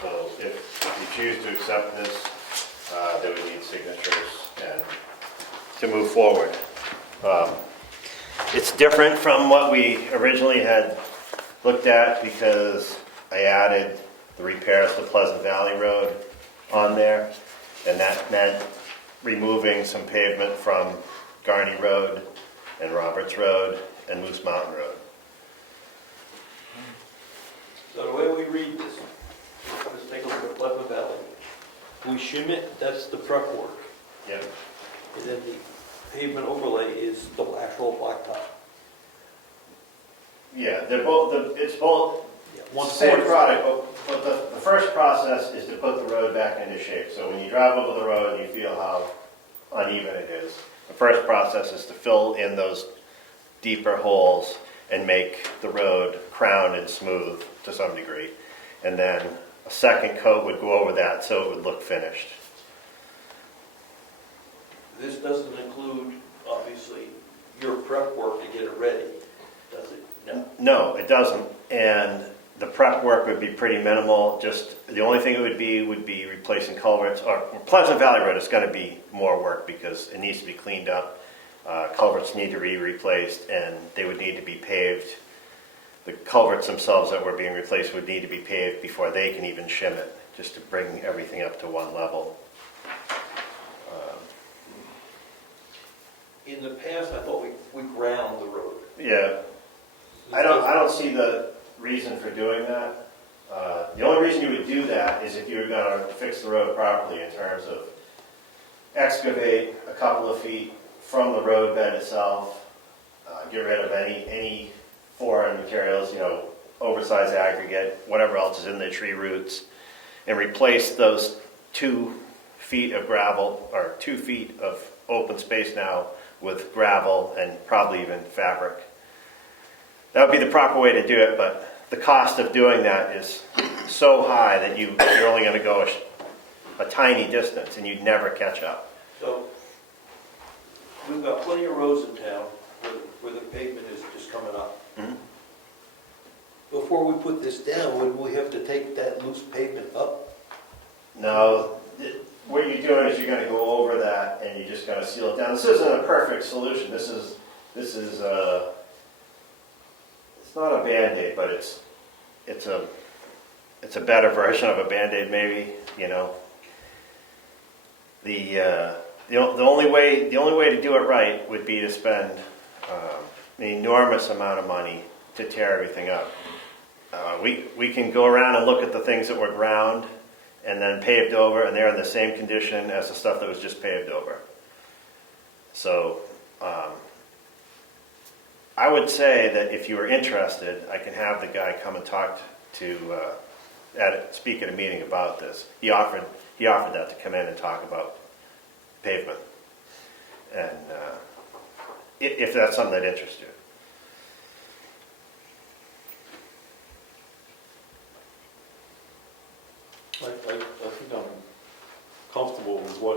so if you choose to accept this, they would need signatures and to move forward. It's different from what we originally had looked at because I added the repairs to Pleasant Valley Road on there, and that meant removing some pavement from Garney Road and Roberts Road and Moose Mountain Road. So the way we read this, let's take a look at Pleasant Valley. We shim it, that's the prep work. Yep. And then the pavement overlay is the actual blacktop. Yeah, they're both, it's both One same fourth. product, but the first process is to put the road back into shape. So when you drive over the road and you feel how uneven it is, the first process is to fill in those deeper holes and make the road crowned and smooth to some degree. And then a second coat would go over that so it would look finished. This doesn't include, obviously, your prep work to get it ready, does it? No. No, it doesn't. And the prep work would be pretty minimal. Just the only thing it would be replacing culverts. Or Pleasant Valley Road is going to be more work because it needs to be cleaned up. Culverts need to be replaced, and they would need to be paved. The culverts themselves that were being replaced would need to be paved before they can even shim it, just to bring everything up to one level. In the past, I thought we ground the road. Yeah, I don't see the reason for doing that. The only reason you would do that is if you were going to fix the road properly in terms of excavate a couple of feet from the road bed itself, get rid of any foreign materials, oversized aggregate, whatever else is in the tree roots, and replace those 2 feet of gravel or 2 feet of open space now with gravel and probably even fabric. That would be the proper way to do it, but the cost of doing that is so high that you're only going to go a tiny distance and you'd never catch up. So we've got plenty of roads in town where the pavement is just coming up. Mhm. Before we put this down, would we have to take that loose pavement up? No, what you're doing is you're going to go over that and you're just going to seal it down. This isn't a perfect solution. This is it's not a Band-Aid, but it's a better version of a Band-Aid maybe, The only way to do it right would be to spend an enormous amount of money to tear everything up. We can go around and look at the things that were ground and then paved over, and they're in the same condition as the stuff that was just paved over. So I would say that if you were interested, I can have the guy come and talk speak at a meeting about this. He offered that to come in and talk about pavement, and if that's something that interests you. I think I'm comfortable with what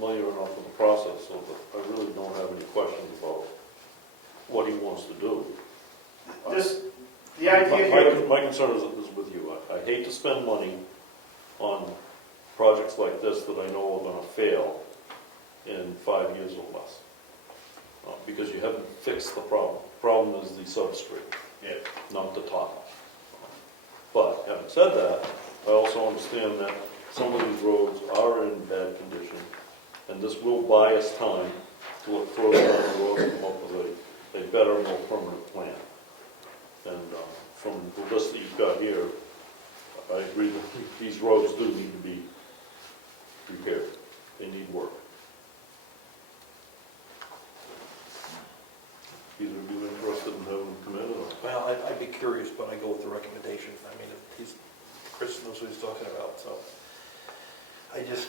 familiar enough with the process, so that I really don't have any questions about what he wants to do. The idea here, My concern is with you. I hate to spend money on projects like this that I know are gonna fail in 5 years or less. Because you haven't fixed the problem. Problem is the substrate, yeah, not the top. But having said that, I also understand that some of these roads are in bad condition, and this will buy us time to look further down the road and come up with a better, more permanent plan. And from the list that you've got here, I agree that these roads do need to be repaired. They need work. Either of you interested in having them come in or? Well, I'd be curious, but I go with the recommendation. I mean, Chris knows what he's talking about, so. I just,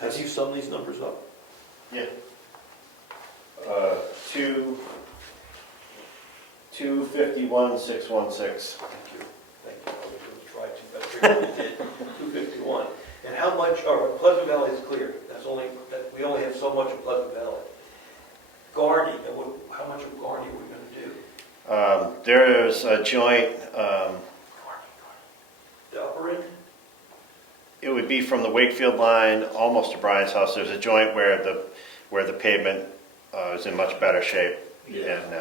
have you summed these numbers up? yeah. 251, 616. Thank you. Thank you. I was going to try to, but I figured we did. 251. And how much, Pleasant Valley is clear. We only have so much of Pleasant Valley. Garney, how much of Garney are we going to do? There's a joint, The upper end? it would be from the Wakefield line almost to Brian's house. There's a joint where the pavement is in much better shape. Yeah. And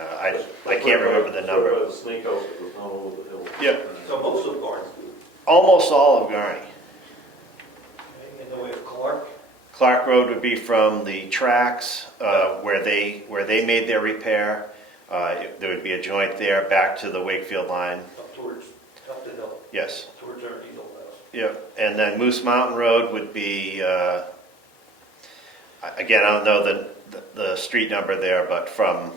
I can't remember the number. Right by the snake house that goes down over the hill. Yeah, So most of Garney's good. almost all of Garney. Okay, in the way of Clark? Clark Road would be from the tracks where they made their repair. There would be a joint there back to the Wakefield line. Up the hill, Yes. towards our diesel house. Yep. And then Moose Mountain Road would be, again, I don't know the street number there, but from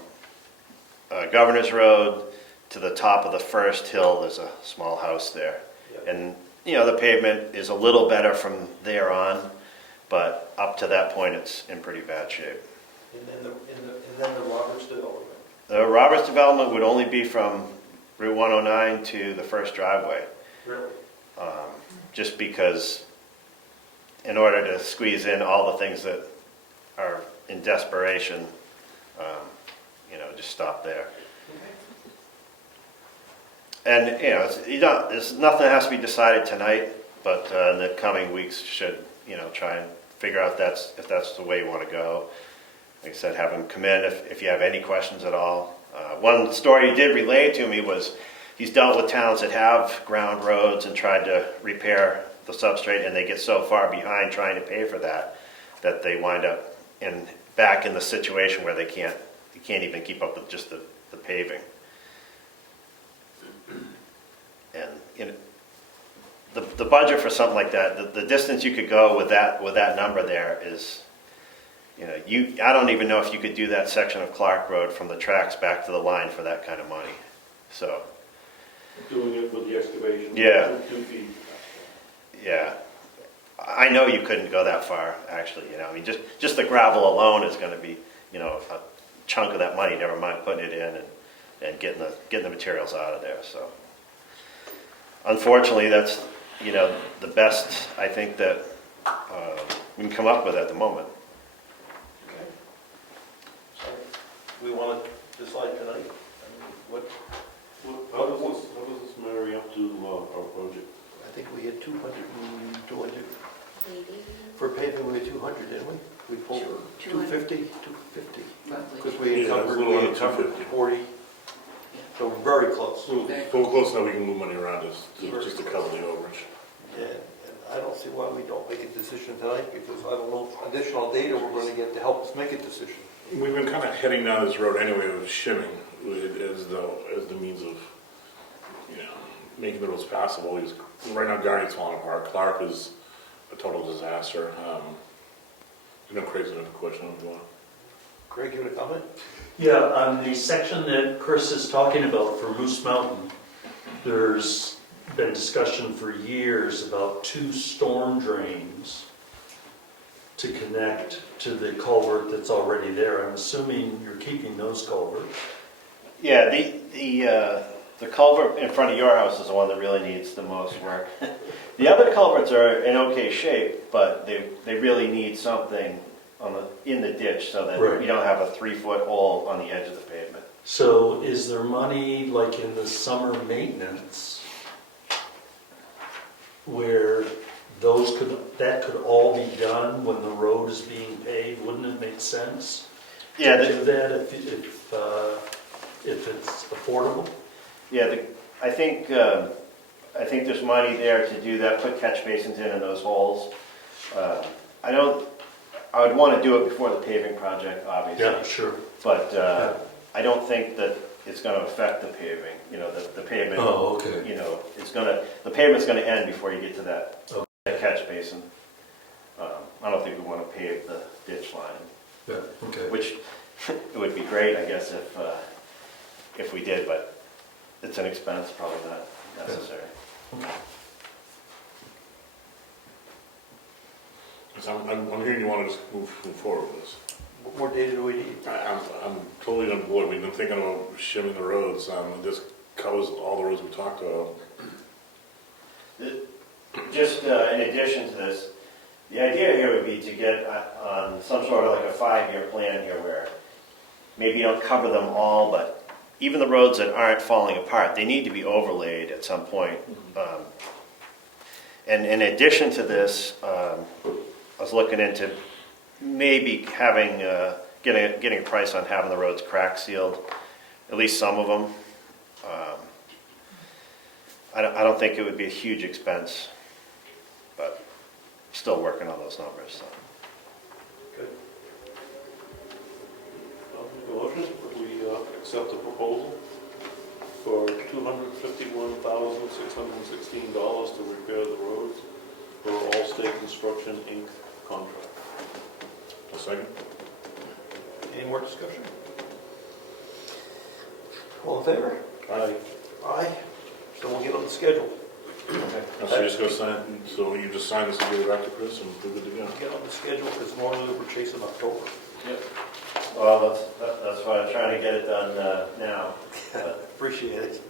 Governor's Road to the top of the first hill, there's a small house there. Yep. And, the pavement is a little better from there on, but up to that point, it's in pretty bad shape. And then the Roberts development. The Roberts development would only be from Route 109 to the first driveway, Really? just because in order to squeeze in all the things that are in desperation, just stop there. And, there's nothing that has to be decided tonight, but in the coming weeks should, try and figure out if that's the way you want to go. Like I said, have him come in if you have any questions at all. One story he did relay to me was he's dealt with towns that have ground roads and tried to repair the substrate, and they get so far behind trying to pay for that they wind up back in the situation where they can't even keep up with just the paving. And the budget for something like that, the distance you could go with that number there is, I don't even know if you could do that section of Clark Road from the tracks back to the line for that kind of money. So, Doing it with the excavation. Yeah. 2 feet. yeah, I know you couldn't go that far, actually. Just the gravel alone is going to be, a chunk of that money. Never mind putting it in and getting the materials out of there. So, unfortunately, that's the best I think that we can come up with at the moment. Okay. So, we want to decide tonight? I mean, what? How does this marry up to our project? I think we had 200. For paving, we had 200, didn't we? We pulled 250, 250. Roughly. Because we Yeah, it was a little under 250. 40. So we're very close. So we're close enough, we can move money around just to cover the overage. And I don't see why we don't make a decision tonight, because I don't know if additional data we're going to get to help us make a decision. We've been kind of heading down this road anyway with shimming, as the means of, making the roads passable. Right now, Garney's falling apart. Clark is a total disaster. Craig's another question. Greg, you want to comment? Yeah, on the section that Chris is talking about for Moose Mountain, there's been discussion for years about 2 storm drains to connect to the culvert that's already there. I'm assuming you're keeping those culverts. Yeah, the culvert in front of your house is the one that really needs the most work. The other culverts are in okay shape, but they really need something in the ditch so that Right. you don't have a 3-foot hole on the edge of the pavement. So is there money like in the summer maintenance where that could all be done when the road is being paved? Wouldn't it make sense Yeah, to do that if it's affordable? yeah. I think there's money there to do that, put catch basins in those holes. I would want to do it before the paving project, obviously. Yeah, sure. But I don't think that it's going to affect the paving, the pavement. Oh, okay. The pavement's going to end before you get to that Okay. catch basin. I don't think we want to pave the ditch line, Yeah, okay. which it would be great, I guess, if we did, but it's an expense, probably not necessary. So I'm hearing you want to just move forward with this. What more data do we need? I'm totally on board. We've been thinking about shimming the roads. This covers all the roads we talked about. Just in addition to this, the idea here would be to get on some sort of like a 5-year plan here where maybe you don't cover them all, but even the roads that aren't falling apart, they need to be overlaid at some point. And in addition to this, I was looking into maybe getting a price on having the roads crack sealed, at least some of them. I don't think it would be a huge expense, but still working on those numbers. So. Good. I'll make a motion that we accept the proposal for $251,616 to repair the roads for Allstate Construction, Inc. contract. A second? Any more discussion? All in favor? Aye. Aye. So we'll get on the schedule. So you just go sign, so you just sign this and give it back to Chris and we're good to go. Get on the schedule because normally we're chasing October. Yep. Well, that's why I'm trying to get it done now. Appreciate it.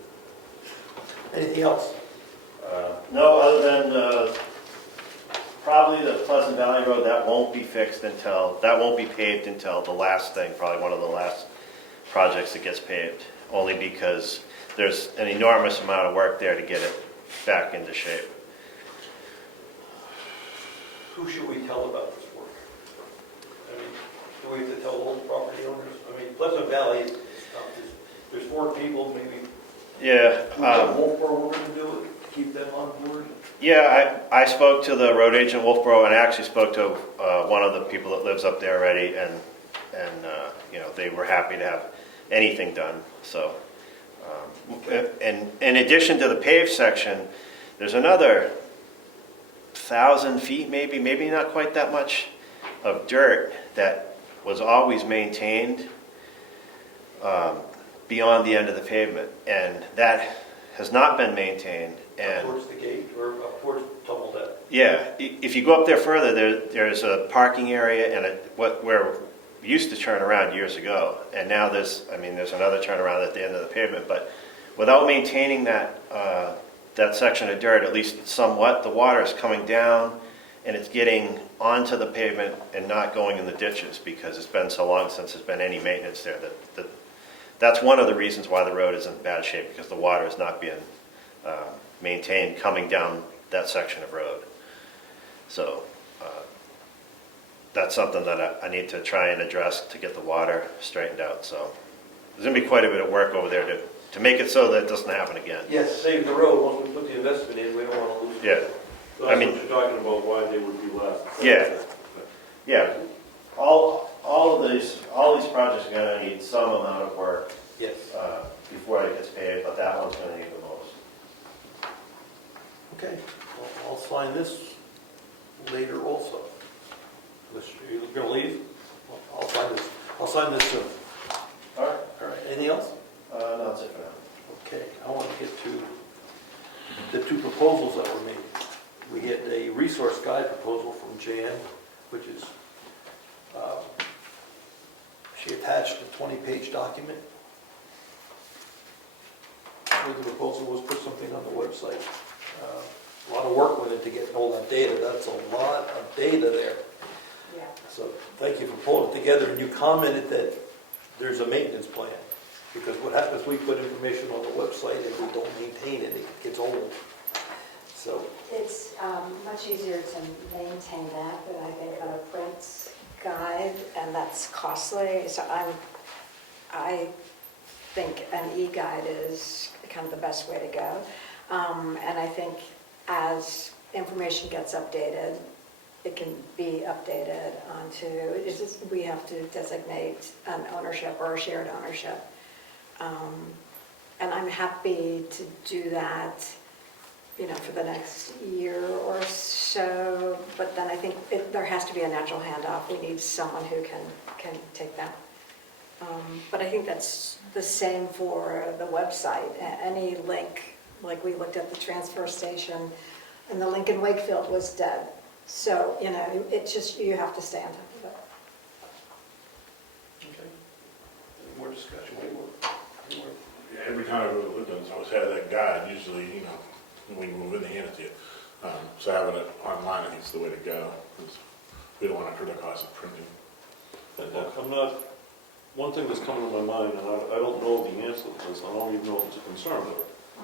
Anything else? No, other than probably the Pleasant Valley Road, that won't be paved until the last thing, probably one of the last projects that gets paved, only because there's an enormous amount of work there to get it back into shape. Who should we tell about this work? I mean, do we have to tell all the property owners? I mean, Pleasant Valley, there's 4 people, maybe. Yeah. Wolfboro, we're going to do it, keep them on board. Yeah, I spoke to the road agent Wolfboro, and I actually spoke to one of the people that lives up there already, and they were happy to have anything done. So, and in addition to the paved section, there's another 1,000 feet, maybe not quite that much, of dirt that was always maintained beyond the end of the pavement, and that has not been maintained. And up towards the gate or up towards Tumbledeck? yeah, if you go up there further, there's a parking area and where we used to turn around years ago, and now there's another turnaround at the end of the pavement. But without maintaining that section of dirt, at least somewhat, the water is coming down and it's getting onto the pavement and not going in the ditches because it's been so long since there's been any maintenance there. That's one of the reasons why the road is in bad shape, because the water is not being maintained coming down that section of road. So that's something that I need to try and address to get the water straightened out. So there's going to be quite a bit of work over there to make it so that it doesn't happen again. Yes, save the road. Once we put the investment in, we don't want to lose it. Yeah. So that's what you're talking about, why they would be less. Yeah. All these projects are going to need some amount of work Yes. before it gets paved, but that one's going to need the most. Okay, well, I'll sign this later also. You're going to leave? Well, I'll sign this soon. All right. All right, anything else? No, that's it for now. Okay, I want to get to the 2 proposals that were made. We had a resource guide proposal from Jan, which is, she attached a 20-page document. The proposal was put something on the website. a lot of work went into getting all that data. That's a lot of data there. Yeah. So thank you for pulling it together. And you commented that there's a maintenance plan. Because what happens, we put information on the website and we don't maintain it, it gets old. So, It's much easier to maintain that than I think on a print guide, and that's costly. So I think an e-guide is kind of the best way to go. And I think as information gets updated, it can be updated onto, it's just, we have to designate an ownership or a shared ownership. And I'm happy to do that, you know, for the next year or so, but then I think there has to be a natural handoff. We need someone who can take that. But I think that's the same for the website. Any link, like we looked at the transfer station, and the link in Wakefield was dead. So, you know, it's just, you have to stay on top of it. okay. Any more discussion? Any more? Every time I lived in, I always had that guide, usually, you know, when you move in, they hand it to you. So having it online, I think is the way to go, because we don't want to incur the cost of printing. I'm not, one thing that's coming to my mind, and I don't know the answer to this, I don't even know if it's a concern,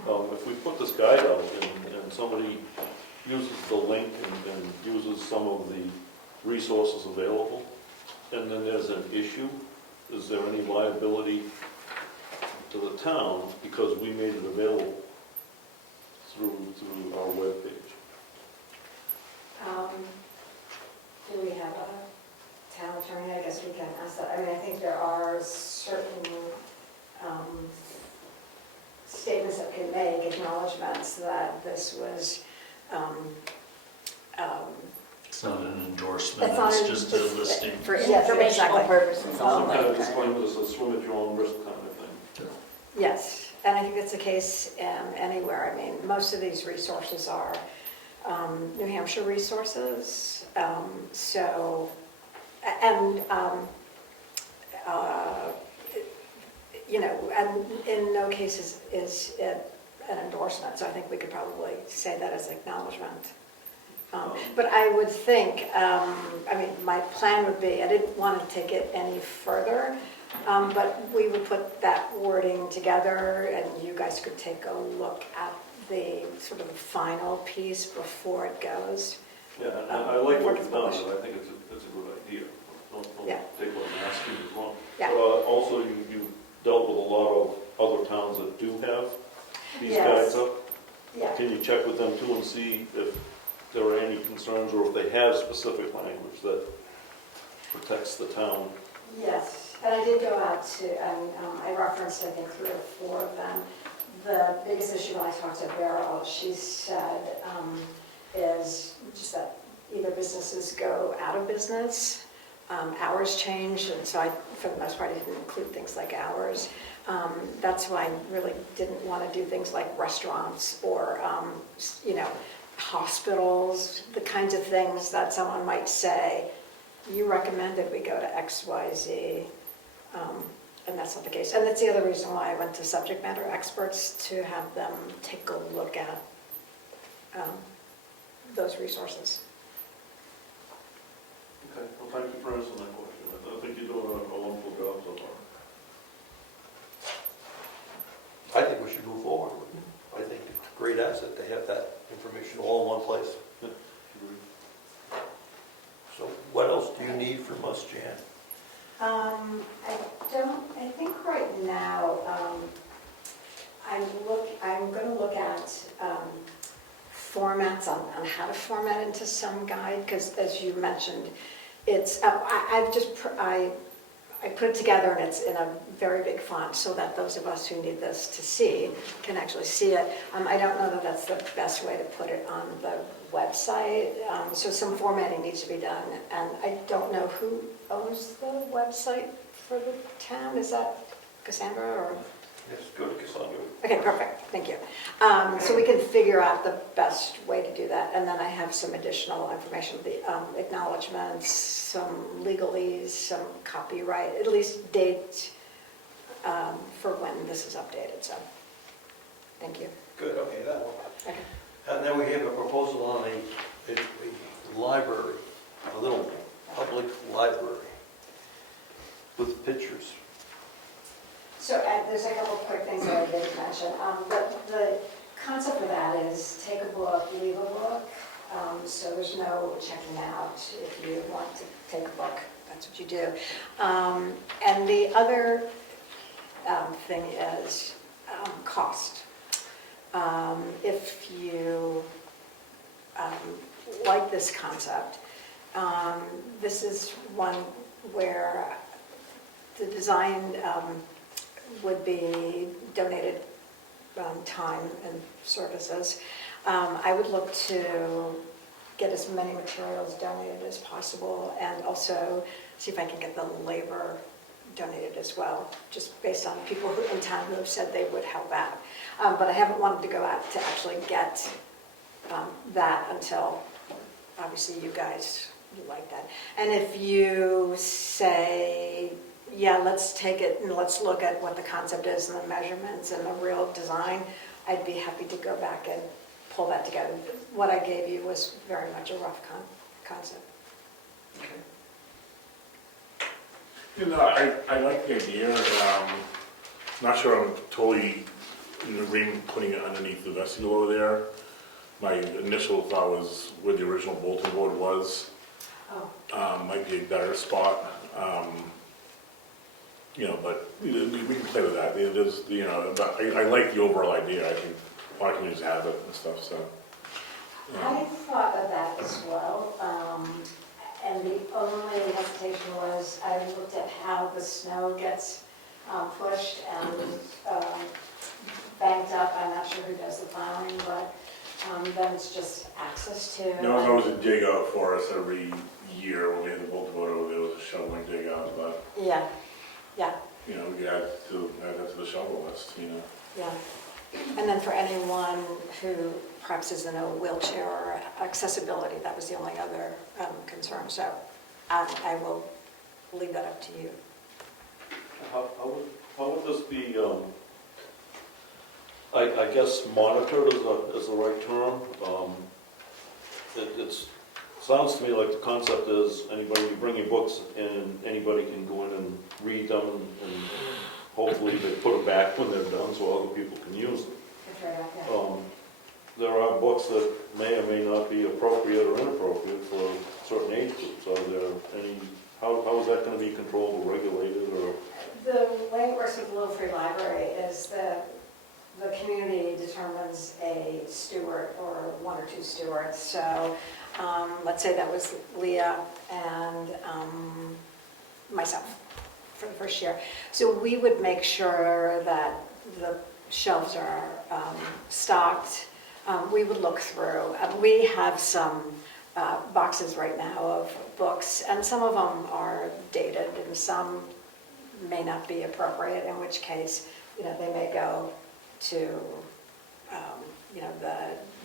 but if we put this guide out and somebody uses the link and uses some of the resources available, and then there's an issue, is there any liability to the town because we made it available through our webpage? Do we have a town attorney? I guess we can ask that. I mean, I think there are certain statements that we can make, acknowledgements that this was, It's not an endorsement, It's not it's an- just a it's- listing. For Yes, informational exactly. purposes Some kind of only. disclaimer that says swim at your own risk kind of thing. yes, and I think that's the case anywhere. I mean, most of these resources are New Hampshire resources, so, and, you know, and in no case is it an endorsement, so I think we could probably say that as acknowledgement. But I would think, I mean, my plan would be, I didn't want to take it any further, but we would put that wording together and you guys could take a look at the sort of the final piece before it goes. Yeah, and I like what you've done, and I think it's a good idea. Don't Yeah. take what I'm asking as wrong. Yeah. But also, you dealt with a lot of other towns that do have these Yes. guides up. Yeah. Can you check with them too and see if there are any concerns or if they have specific language that protects the town? Yes, and I did go out to, and I referenced, I think, 3 or 4 of them. The biggest issue when I talked to Beryl, she said, is just that either businesses go out of business, hours change, and so I, for the most part, I didn't include things like hours. That's why I really didn't want to do things like restaurants or, you know, hospitals, the kinds of things that someone might say, you recommended we go to XYZ, and that's not the case. And that's the other reason why I went to subject matter experts, to have them take a look at those resources. Okay, well, thank you for answering that question. I think you're doing a wonderful job so far. I think we should move forward with it. I think it's a great asset to have that information all in one place. Yeah. So what else do you need from us, Jan? I think right now, I'm going to look at formats on how to format into some guide, because as you mentioned, it's, I put it together and it's in a very big font so that those of us who need this to see can actually see it. I don't know that that's the best way to put it on the website, so some formatting needs to be done, and I don't know who owns the website for the town. Is that Cassandra or? Yes, go to Cassandra. Okay, perfect, thank you. So we can figure out the best way to do that, and then I have some additional information, the acknowledgements, some legalese, some copyright, at least date for when this is updated, so, thank you. Good, okay, that one. Okay. And then we have a proposal on a library, a little public library with pictures. So there's a couple of quick things that I didn't mention. The concept of that is take a book, leave a book. So there's no checking out. If you want to take a book, that's what you do. And the other thing is cost. If you like this concept, this is one where the design would be donated time and services. I would look to get as many materials donated as possible and also see if I can get the labor donated as well, just based on people in town who have said they would help out. But I haven't wanted to go out to actually get that until, obviously, you guys like that. And if you say, yeah, let's take it and let's look at what the concept is and the measurements and the real design, I'd be happy to go back and pull that together. What I gave you was very much a rough concept. You know, I like the idea. Not sure I'm totally in agreement putting it underneath the vestibule over there. My initial thought was where the original bulletin board was. Might be a better spot. You know, but we can play with that. There's, you know, but I like the overall idea. I think why can you just have it and stuff, so. I thought of that as well, and the only hesitation was I looked at how the snow gets pushed and banked up. I'm not sure who does the plowing, but then it's just access to. There was always a dig out for us every year when we had the bulletin board over there. Was a shoveling dig out, but Yeah, yeah, you know, we could add that to the shovel list, you know. yeah. And then for anyone who perhaps is in a wheelchair or accessibility, that was the only other concern. So I will leave that up to you. How would this be, I guess monitored is the right term? It sounds to me like the concept is anybody, you bring your books and anybody can go in and read them and hopefully they put it back when they're done so other people can use them. That's right, yeah. There are books that may or may not be appropriate or inappropriate for certain age groups. Are there any, how is that going to be controlled or regulated or? The way it works with the Little Free Library is the community determines a steward or one or two stewards. So let's say that was Leah and myself for the first year. So we would make sure that the shelves are stocked. We would look through. We have some boxes right now of books, and some of them are dated and some may not be appropriate, in which case, you know, they may go to, you know,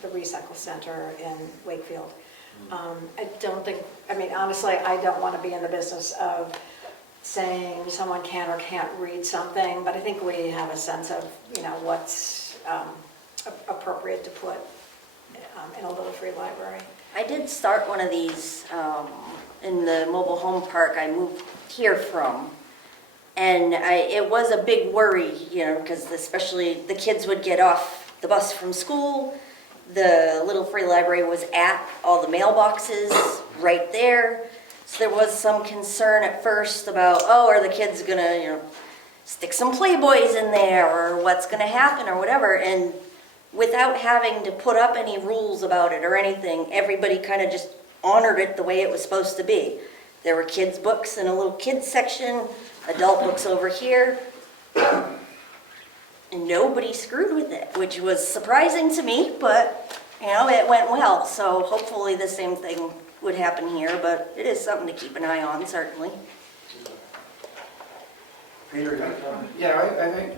the recycle center in Wakefield. I don't think, I mean, honestly, I don't want to be in the business of saying someone can or can't read something, but I think we have a sense of, you know, what's appropriate to put in a Little Free Library. I did start one of these in the mobile home park I moved here from. And it was a big worry, you know, because especially the kids would get off the bus from school. The Little Free Library was at all the mailboxes right there. So there was some concern at first about, oh, are the kids going to, you know, stick some Playboys in there or what's going to happen or whatever. And without having to put up any rules about it or anything, everybody kind of just honored it the way it was supposed to be. There were kids' books in a little kids section, adult books over here, and nobody screwed with it, which was surprising to me, but, you know, it went well. So hopefully the same thing would happen here, but it is something to keep an eye on, certainly. Peter, you got a comment? Yeah, I think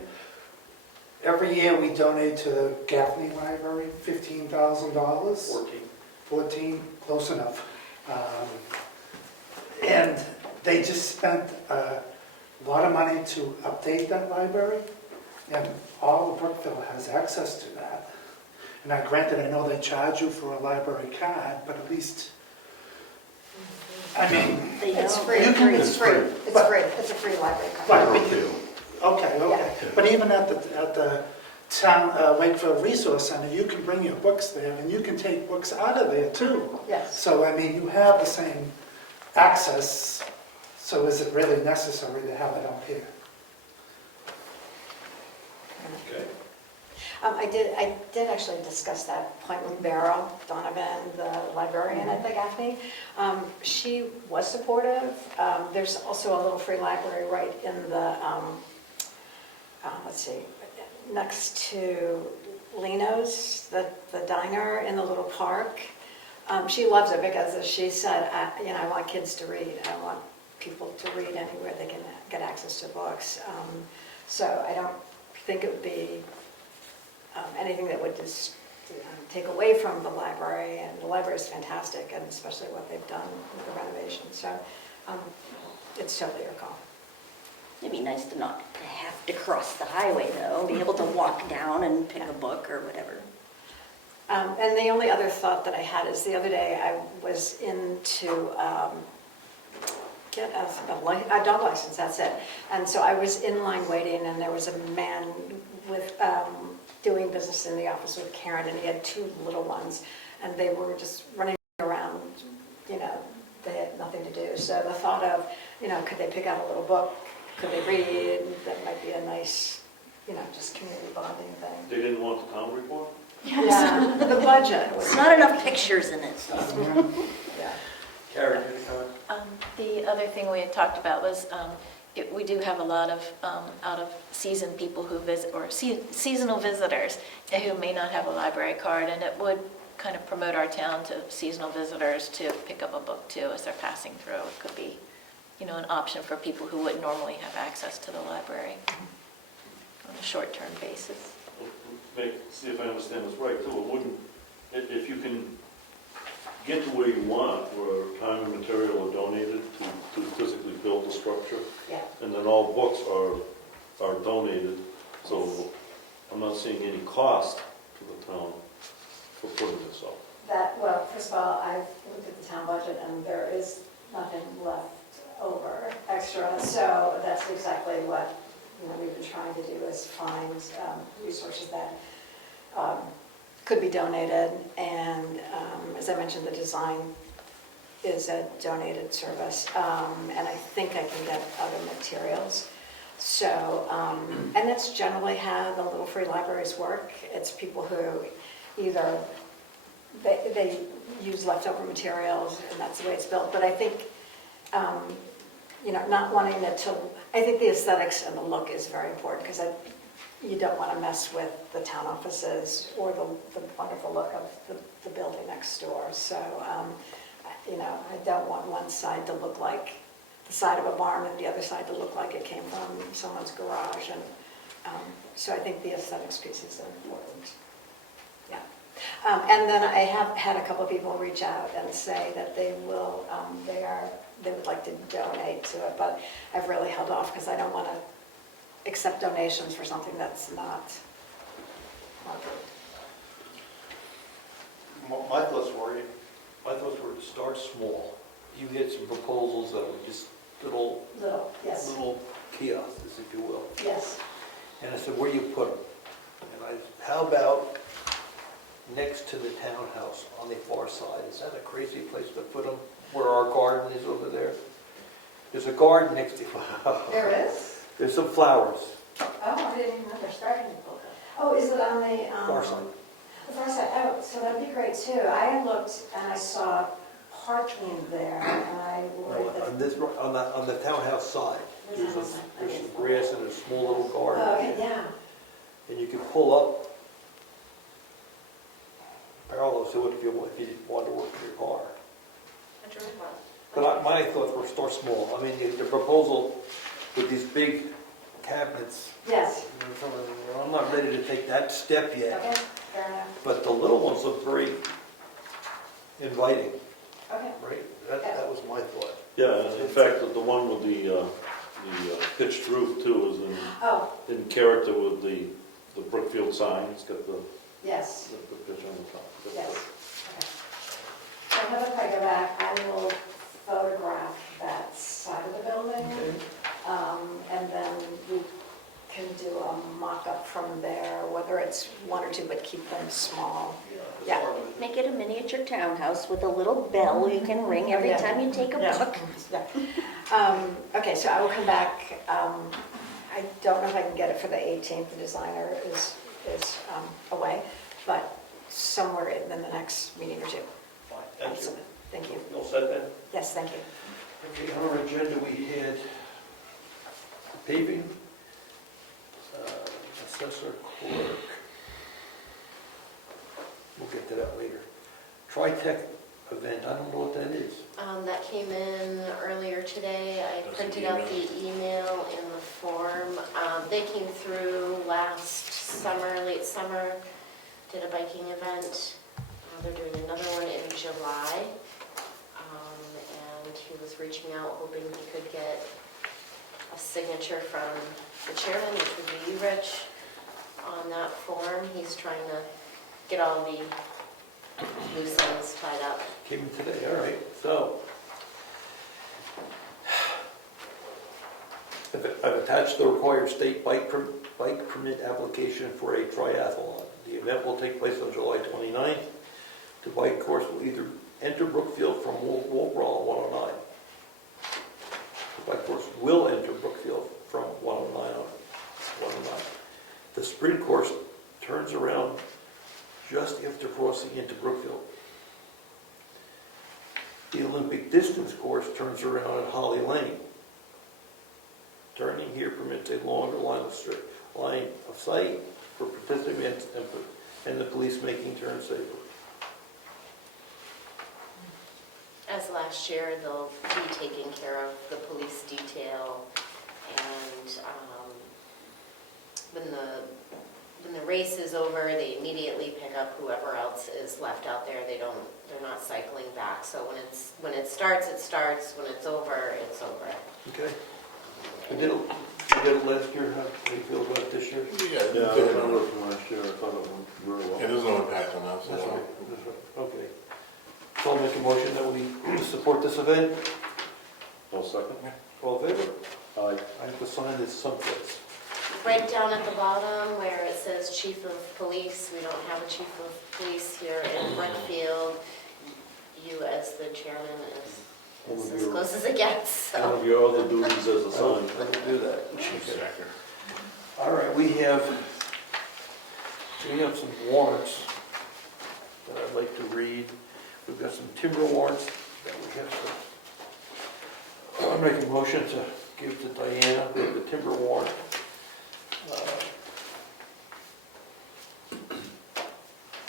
every year we donate to the Gaffney Library $15,000. 14, close enough. And they just spent a lot of money to update that library, and all of Brookfield has access to that. And I granted, I know they charge you for a library card, but at least, I mean, It's free, You can- it's free, it's But- free, it's a free library card. right, but you, okay. But even at the town, Wakefield Resource Center, you can bring your books there, and you can take books out of there too. Yes. So, I mean, you have the same access, so is it really necessary to have it out here? Okay. I did actually discuss that point with Beryl Donovan, the librarian at the Gaffney. She was supportive. There's also a little free library right in the, let's see, next to Lino's, the diner in the little park. She loves it because, as she said, I want kids to read. I want people to read anywhere they can get access to books. So I don't think it would be anything that would just take away from the library, and the library is fantastic, and especially what they've done with the renovation. So it's totally your call. It'd be nice to not have to cross the highway though, be able to walk down and pick a book or whatever. And the only other thought that I had is the other day I was in to get a dog license, that's it. And so I was in line waiting, and there was a man with doing business in the office with Karen, and he had two little ones, and they were just running around, they had nothing to do. So the thought of, could they pick out a little book, could they read, that might be a nice, just community bonding thing. They didn't want the town report? Yeah, the budget. It's not enough pictures in it. Yeah. Karen, any comment? The other thing we had talked about was, we do have a lot of out-of-season people who visit, or seasonal visitors who may not have a library card, and it would kind of promote our town to seasonal visitors to pick up a book too as they're passing through. It could be, an option for people who wouldn't normally have access to the library on a short-term basis. See if I understand this right too. It wouldn't, if you can get to where you want, where time and material are donated to physically build the structure, Yeah. and then all books are donated, so I'm not seeing any cost to the town for putting this up. Well, first of all, I've looked at the town budget, and there is nothing left over extra, so that's exactly what we've been trying to do, is find resources that could be donated. And as I mentioned, the design is a donated service, and I think I can get other materials. So, and that's generally how the little free libraries work. It's people who either they use leftover materials, and that's the way it's built. But I think, not wanting it to, I think the aesthetics and the look is very important, because you don't want to mess with the town offices or the wonderful look of the building next door. So, I don't want one side to look like the side of a barn and the other side to look like it came from someone's garage. And so I think the aesthetics piece is important. Yeah. And then I have had a couple of people reach out and say that they will, they would like to donate to it, but I've really held off because I don't want to accept donations for something that's not good. My thoughts were to start small. You had some proposals that were just little Yes, kiosks, if you will. yes. And I said, where do you put them? And I said, how about next to the townhouse on the far side? Is that a crazy place to put them, where our garden is over there? There's a garden next to, There is? there's some flowers. Oh, I didn't even know they're starting to build it. Oh, is it on the? Far side. The far side, oh, so that'd be great too. I had looked and I saw parking there, and I would. On the townhouse side, there's Townhouse side, okay. some grass and a small little garden. Oh, okay, yeah. And you can pull up parallel to it if you want to work in your car. But my thoughts were start small. I mean, the proposal with these big cabinets, Yes, I'm not ready to take that step yet. okay, fair enough. But the little ones look very inviting, Okay, right? That was my thought. Yeah, and in fact, the one with the pitched roof too is oh, in character with the Brookfield sign. It's got the Yes, The picture on the top. yes. Okay. So Heather, if I go back, I will photograph that side of the building. Okay. And then we can do a mock-up from there, whether it's one or two, but keep them small. Yeah. Make it a miniature townhouse with a little bell you can ring every Yeah. time you take a Yeah. book. Yeah. Okay, so I will come back. I don't know if I can get it for the 18th. The designer is away, but somewhere in the next meeting or two. Fine, thank you. Thank you. All set then? Yes, thank you. Okay, on our agenda, we had paving, assessor clerk. We'll get to that later. Tritech event, I don't know what that is. That came in earlier today. I That's an printed out the email in the form. They came through last summer, late summer, did a biking event. They're doing another one in July. And he was reaching out, hoping he could get a signature from the chairman, which would be you, Rich, on that form. He's trying to get all the loose ends tied up. Came in today, all right, so. I've attached the required state bike permit application for a triathlon. The event will take place on July 29th. The bike course will either enter Brookfield from Wolfboro 109. The bike course will enter Brookfield from 109 on 109. The sprint course turns around just after crossing into Brookfield. The Olympic distance course turns around at Holly Lane. Turning here permits a longer line of sight for participants and the police making turns safer. As last year, they'll be taking care of the police detail, and when the race is over, they immediately pick up whoever else is left out there. They're not cycling back. So when it starts, it starts. When it's over, it's over. Okay? We did it last year. How do you feel about it this year? Yeah, Yeah, I remember from last year, I thought it went very well. Yeah, there's no impact on us. That's right. That's right. Okay. So I'll make a motion that we support this event. I'll second. All in favor? Aye. I have to sign this someplace. Right down at the bottom where it says Chief of Police, we don't have a Chief of Police here in Brookfield. You as the chairman is as close as it gets, One so. of your other duties as a I will sign. do that. Chief Sacker. All right, we have some warrants that I'd like to read. We've got some timber warrants that we have to, I'm making a motion to give to Diana, we have the timber warrant.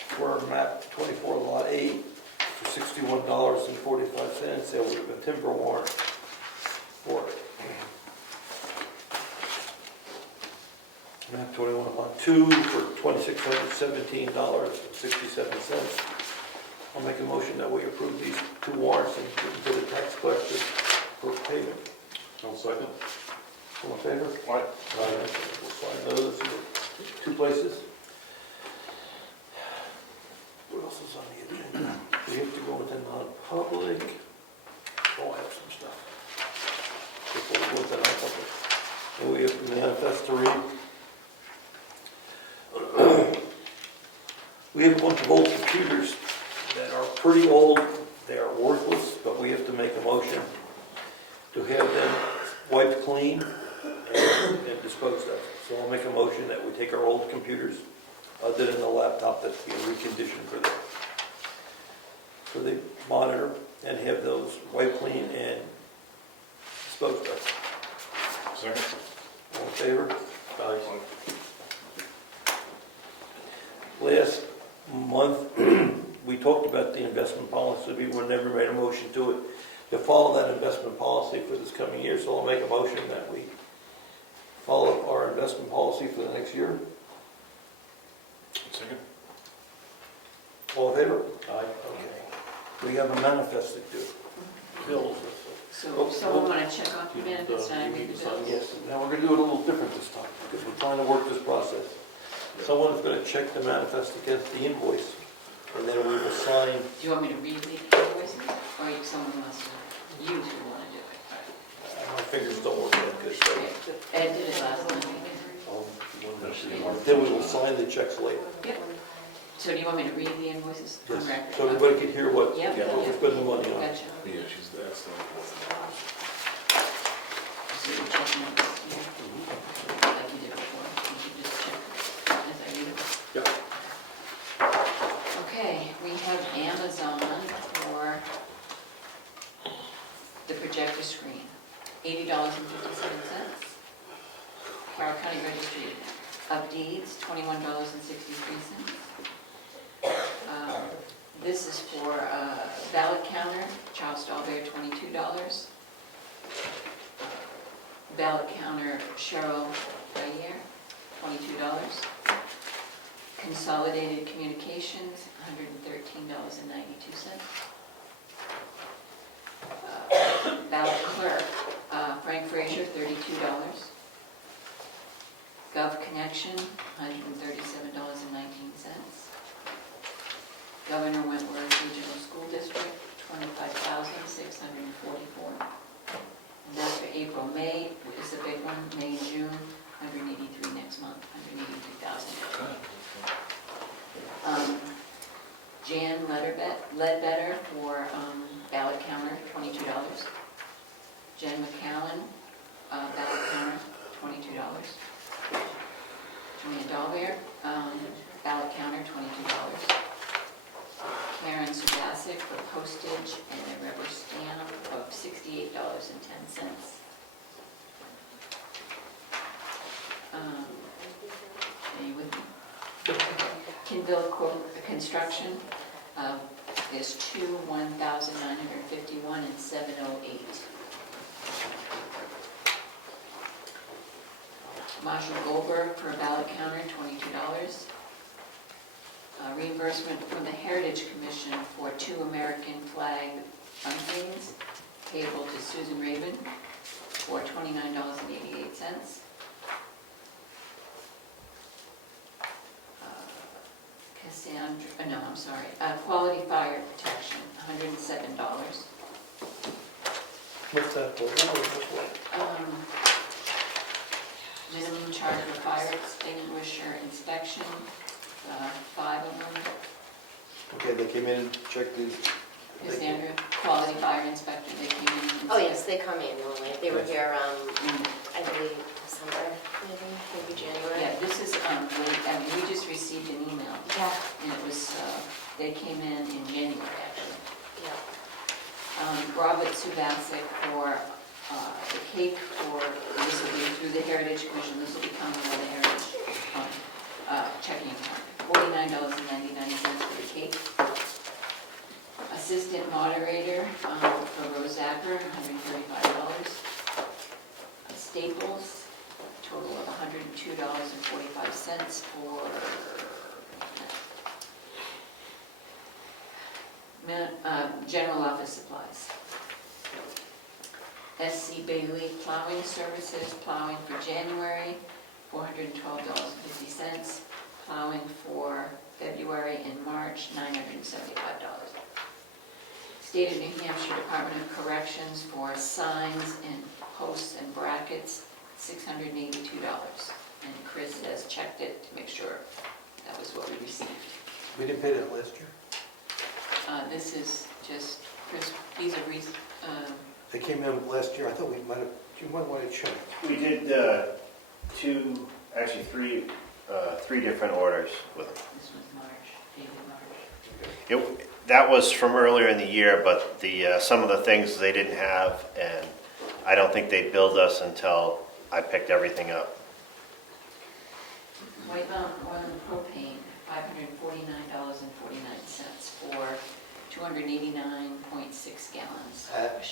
For map 24 lot 8 for $61.45, and we have a timber warrant for it. Map 21 lot 2 for $2,617.67. I'll make a motion that we approve these two warrants and give them to the tax collector for payment. I'll second. All in favor? Aye. We'll sign those in two places. What else is on the agenda? We have to go into non-public. Oh, I have some stuff. Before we go into non-public. And we have the manifest to read. We have a bunch of old computers that are pretty old. They are worthless, but we have to make a motion to have them wiped clean and disposed of. So I'll make a motion that we take our old computers, other than the laptop that's being reconditioned for the monitor, and have those wiped clean and disposed of. Second. All in favor? Aye. Last month, we talked about the investment policy. We never made a motion to follow that investment policy for this coming year. So I'll make a motion that we follow our investment policy for the next year. Second. All in favor? Aye. Okay. We have a manifest to do. Bills. So someone want to check off the manifest and I read the bills? Yes, now we're going to do it a little different this time, because we're trying to work this process. Someone's gonna check the manifest against the invoice, and then we will sign. Do you want me to read the invoices, or someone wants to, you two want to do it? My fingers don't work that good, so. Ed did it last time. Then we will sign the checks later. Yep. So do you want me to read the invoices on Yes, record? so everybody can hear what Yep. we're spending the money on. Gotcha. Yeah, she's, that's the. So you're checking it this year? Like you did before, you should just check as I read it. Yep. Okay, we have Amazon for the projector screen, $80.57. Carroll County Registry of Deeds, $21.63. This is for ballot counter, Charles Dahlberg, $22. Ballot counter, Cheryl Bayer, $22. Consolidated Communications, $113.92. Ballot clerk, Frank Frazier, $32. Gov Connection, $137.19. Governor Wentworth Regional School District, $25,644. And that's for April. May is a big one, May and June, 183 next month, 183,000. Jan Ledbetter for ballot counter, $22. Jen McCallan, ballot counter, $22. Julia Dahlberg, ballot counter, $22. Karen Subasic for postage and a rubber stamp of $68.10. Are you with me? Kinville Construction is $1,951 and $708. Marshall Goldberg for a ballot counter, $22. Reimbursement from the Heritage Commission for 2 American flag bunting payable to Susan Raven for $29.88. Cassandra, no, I'm sorry, Quality Fire Protection, $107. What's that for? Minimum charge for fire extinguisher inspection, 5 of them. Okay, they came in and checked these. Cassandra, quality fire inspector, they came in. and- Oh, yes, they come annually. They were here, I believe, December, maybe January. Yeah, this is, we just received an email, Yeah, and it was, they came in January, actually. yeah. Robert Subasic for the cake for, this will be through the Heritage Commission, this will be coming out of the Heritage checking account, $49.99 for the cake. Assistant moderator for Rose Zapper, $135. Staples, total of $102.45 for general office supplies. SC Bailey Plowing Services, plowing for January, $412.50. Plowing for February and March, $975. State of New Hampshire Department of Corrections for signs and posts and brackets, $682. And Chris has checked it to make sure that was what we received. We didn't pay that last year? This is just, Chris, these are, They came in last year, I thought we might have, you might want to check. We did three different orders with them. this was March, dated March. That was from earlier in the year, but some of the things they didn't have, and I don't think they billed us until I picked everything up. White Mountain Oil and Propane, $549.49 for 289.6 gallons at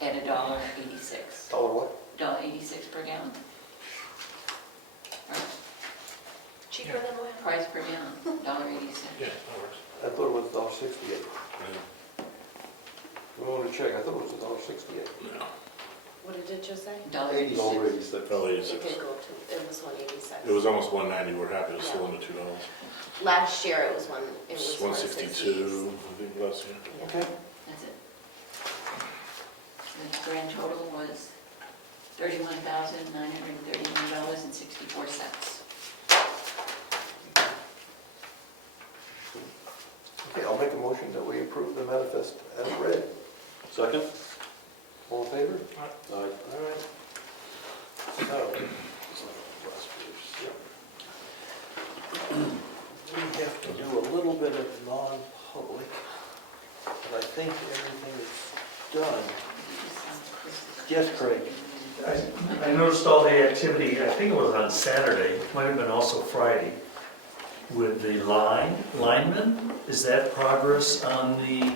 $1.86. Dollar what? $1.86 per gallon. Right. Cheaper than oil. Price per gallon, $1.86. Yeah, that works. I thought it was $1.68. We want to check, I thought it was $1.68. No. What did it just say? $1.86. Probably It 86. did go to, it was 186. It was almost 190, we're happy to still under $2. Last year it was It's 162, I think, last year. Okay. That's it. The grand total was $31,931.64. Okay, I'll make a motion that we approve the manifest as read. Second? All in favor? Aye. All right. So, we have to do a little bit of non-public, but I think everything is done. Yes, Craig? I noticed all the activity, I think it was on Saturday, might have been also Friday, with the linemen. Is that progress on the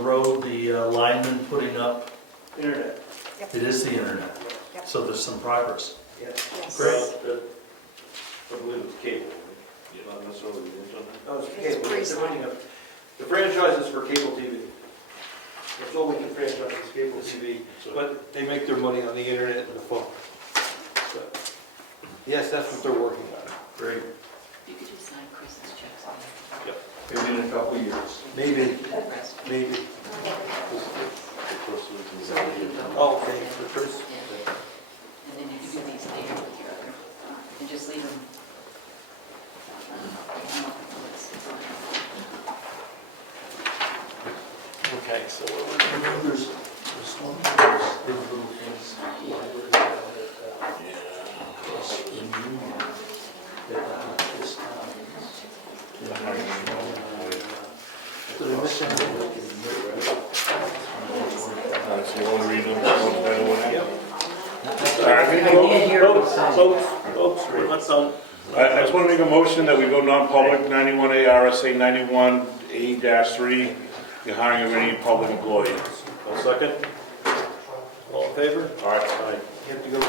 road, the linemen putting up? Internet. It is the internet, Yep. so there's some progress. Yes. Great. I believe it's cable, right? Not necessarily the internet. No, it's It's cable. free They're putting up- The franchise is for cable TV. That's all we can franchise is cable TV, but they make their money on the internet and the phone. So, yes, that's what they're working on. Great. You could just sign Chris's checks on Maybe in a couple of years. Maybe, the rest. maybe. So you can go. Oh, okay, for Chris. Yeah. And then you can do these later with your other, and just leave them. Okay, so There's one of those big little things. In Union, that this town. did I miss anything? All right, so you want to read them? Yep. I can't hear what it's saying. Folks, we're not done. I just want to make a motion that we go non-public, 91A RSA 91A-3, the hiring of any public employee. I'll second. All in favor? All right. You have to go,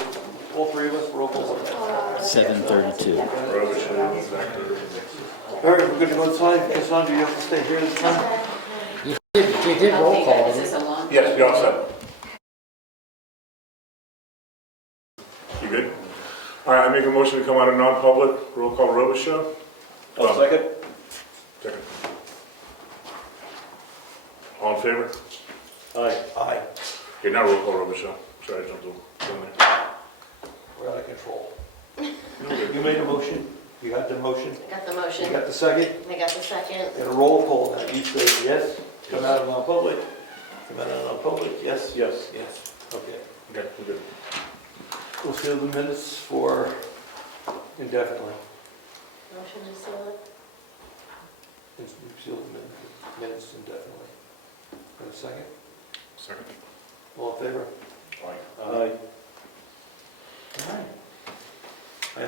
all three of us, roll call. 7:32. All right, we're going to go inside. Cassandra, you have to stay here this time. You did roll call, Is didn't this you? a long? Yes, you're all set. You good? All right, I make a motion to come out of non-public, roll call Robichaud. I'll second. Second. All in favor? Aye. Aye. Okay, now roll call Robichaud. Sorry, I jumped over. We're out of control. You made a motion? You got the motion? I got the You motion, got the second? I got the second. Got a roll call now. You say yes? Come out of non-public? Come out of non-public? Yes? Yes. Yes. Okay. Okay, we're good. We'll seal the minutes for indefinitely. Motion to seal it. Seal the minutes indefinitely. Got a second? Second. All in favor? Aye. All right. We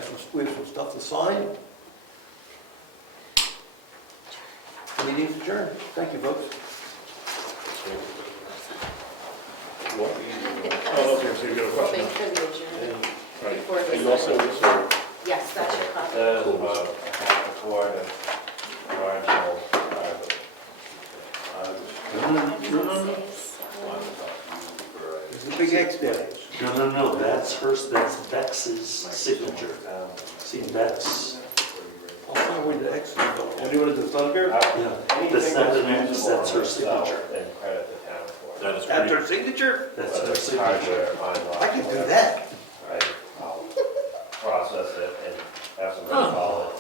have some stuff to sign. Meeting's adjourned. Thank you, folks. What? Oh, okay, so you got a We'll question? make sure the adjournment Right. before Are the you all set with this, or? Yes, that's your copy. There's a big X there. No, that's Bex's signature. See, Bex, I'll find where the X is. When you want to the Thunder? yeah, that's not an X, that's her signature. That is That's pretty. her signature? That's her signature. I can do that. Process it and have some Huh. call it.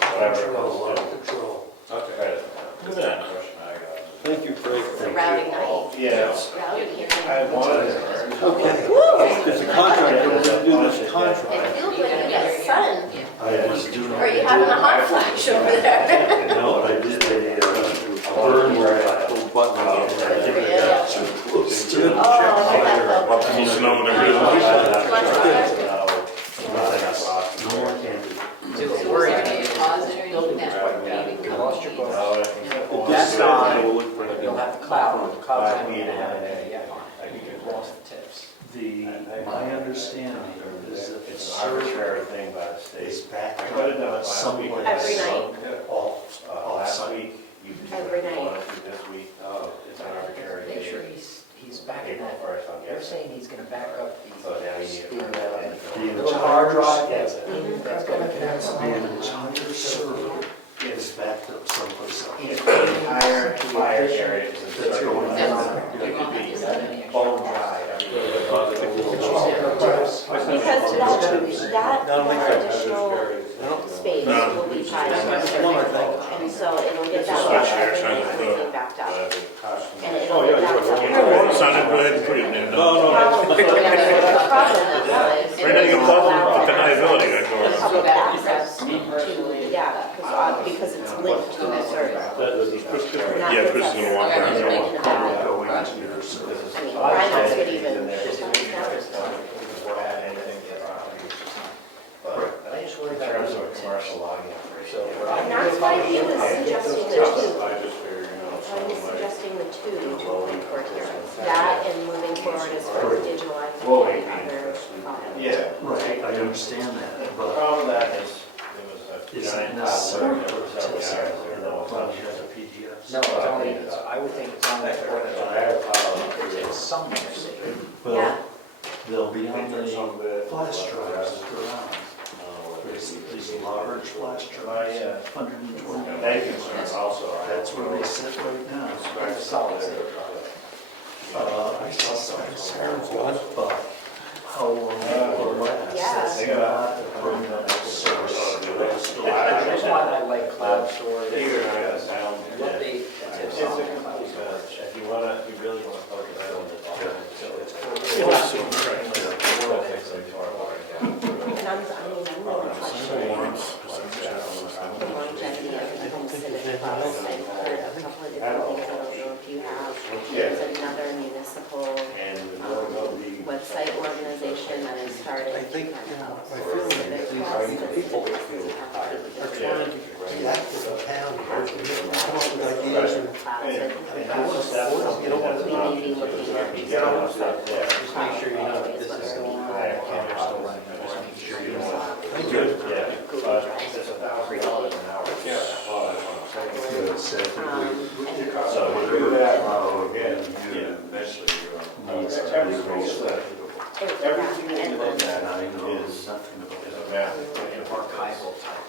Control, control. Okay. Look at that. Thank you, Craig. It's a rowdy night. Yeah, Rowdy evening. I wanted it. Okay. There's a contract, we're gonna do this I contract. feel like you got sun. I was doing. Or are you having a hot flash over there? No, I did a burn where I pulled button on it. I did it out too close to it. Oh, I got Well, people should know when they're ready. No more candy. So we're gonna be a deposit or anything that maybe lost your boat. This guy will look for You'll have the cloud, the cloud's gonna be Yeah. yeah. You lost the tips. My understanding is that the It's an server arbitrary thing by the state. is backed I could have done it up last week. somewhere. Every night. Last Off-site. week, you Every night. wanted to this week, it's an arbitrary Make sure thing. he's backing April that. 1st, I'm You're guessing. saying he's gonna back up So now you need to. The little hard drive? entire, That's the entire server is backed up someplace else. The entire fire area is a That's going Yes. on. It could be bone dry. Because that additional space will be tied to a server. And so it'll get that water and everything backed up. And it'll get backed up. Sounded good, put it in. No, no. The problem that was. Right now you got problem with deniability, I The go. public access to the data, because it's linked to the server. Not Yeah, Chris is gonna walk necessarily around. making that- Go into your server. I mean, Rhinos could even, But I just worry in terms of a commercial logging operation. and that's why he was suggesting the two. I just figured, you know, That's why he was suggesting the two to link for hearings. Yeah. That and moving forward as far as digitalizing Well, the other files. Yeah. Right, I understand that, The but problem with that is, there was a is it giant necessary pile to of several say years, and no one when touched you have it. a PDF? No, it's only, I would think it's only for it's somewhere safe. Well, they'll be on the flash drives that are on. There's these large flash drives, 120. They concern also. That's where they sit right now. I saw some concerns with, but how long it will last. Yeah. It's not a permanent source. That's why I like cloud storage. Figure it out. What they, It's a complete mess. If you wanna, if you really wanna focus on it, it's And the longevity of even civic files, I've heard a couple of different things, I don't know if you have. There's another municipal website organization that is starting. I think, to you know, help my feeling civic is files, these but people civic files have to be are different. trying to be active in town, come up with ideas, and Clouds and- you don't want to, We may be looking at these things, but just make sure you know that this is going on. Just make sure you know. Thank you. Yeah, but it's $1,000 an hour. Yeah. Good, so I think we- So we do that, again, everything that you look at I know is nothing about a that. map. archival type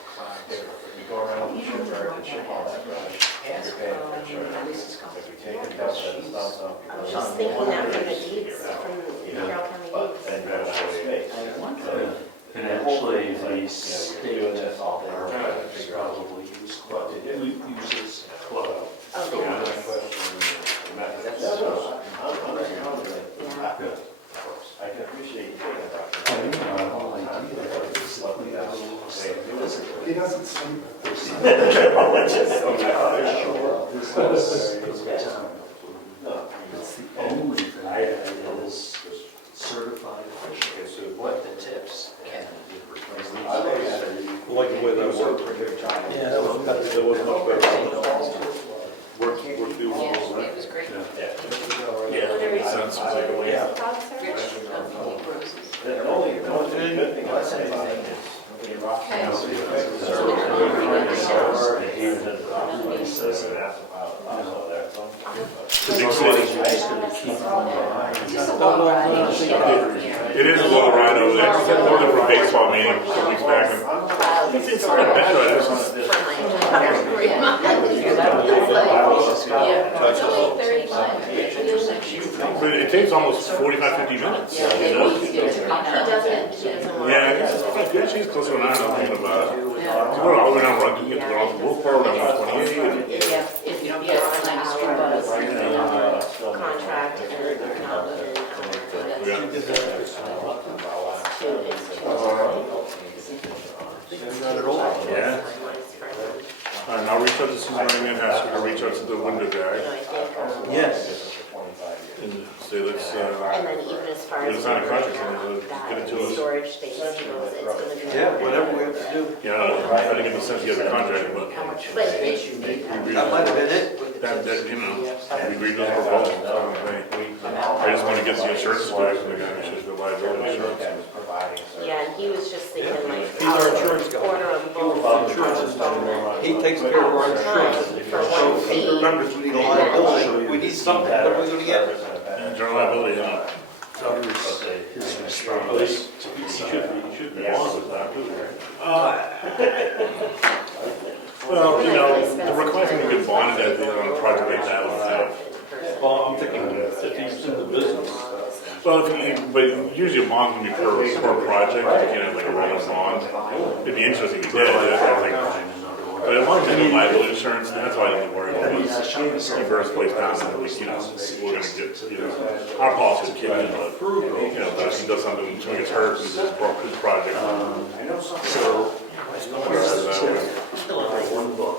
If you go around the shipyard and ship all that rubbish, you're paying for insurance. If you take it down to the stump, I was just thinking that from the deeds, from Carroll County but deeds. then you have space. And actually, the You're state doing this all day. probably uses cloud. Oh, they Yeah, are. my question, Yeah. I can appreciate you thinking about I mean, my whole idea is that we have a little physical. He doesn't sleep. This is It's the only thing that is certified official. What the tips can be replaced. Like the way that worked. Yeah, that was better. There was much better. Brookfield Yeah, was, it was great. yeah, it makes sense. Yeah. Cloud server? Rich of Deep Roses. The only good thing I say about it is, in rock Okay. and So The big city. It is a little ride over there. I said going there for a baseball meeting a couple weeks back. And it's not bad, right? This is- Yeah, it's only 35. But it takes almost 45, 50 minutes, you know? He doesn't Yeah, actually it's closer to an hour, I'm thinking about it. You go all the way down Rugby, you get to go off the Wolfboro, down 128. If you don't get an hour contract and not within Not at all. Yeah. All right, I'll reach out to Susan Ryan and ask her to reach out to the window guy Yes. and say, let's, And then even as far as it's not a contract, get it to that us. storage space, you know, it's gonna be. Yeah, whatever we have to do. Yeah, I didn't get the sense you have a contract, but But That might have been it. that, you know, we agreed to the proposal. I just want to get the insurance back, so we got the liability insurance. yeah, and he was just thinking like. He's our insurance guy. Order them both. He takes care of our insurance. For So one he fee. remembers we need a liability, we need something, what are we gonna get? general liability, covers his Well, response. he should be on with that too, right? Well, you know, the requirement to get bonded on a project like that would have. Well, I'm thinking if he's in the business, Well, but usually a bond can be per project, you can have like a rolling bond. It'd be interesting if you did, but as long as you have liability insurance, that's all you need to worry about. You burst place down, and you know, we're gonna get, our policy will kick in, but, if he does something, when he gets hurt, it's his project. So, one book.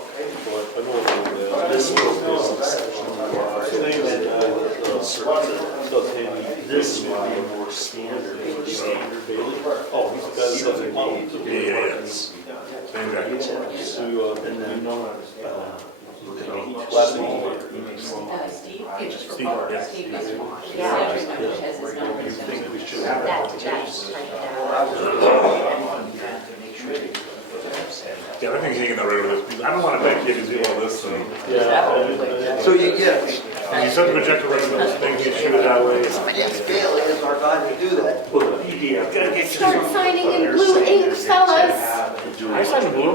This book is exceptionally large. This would be a more standard. oh, he's got something on Yeah. Same guy. And then, look at all last the week. Steve? Steve, yeah. Steve has one. Yeah. Has his number, You so- think we should That, have that's that? Yeah, I think he's taking that right with this. I don't want to make kids do all this. And So you get, you set the projector right with this thing, you shoot it that way. Bailey is our guy to do that. Well, the PDF. Gotta get Start signing in blue ink, fellas. I signed the blue.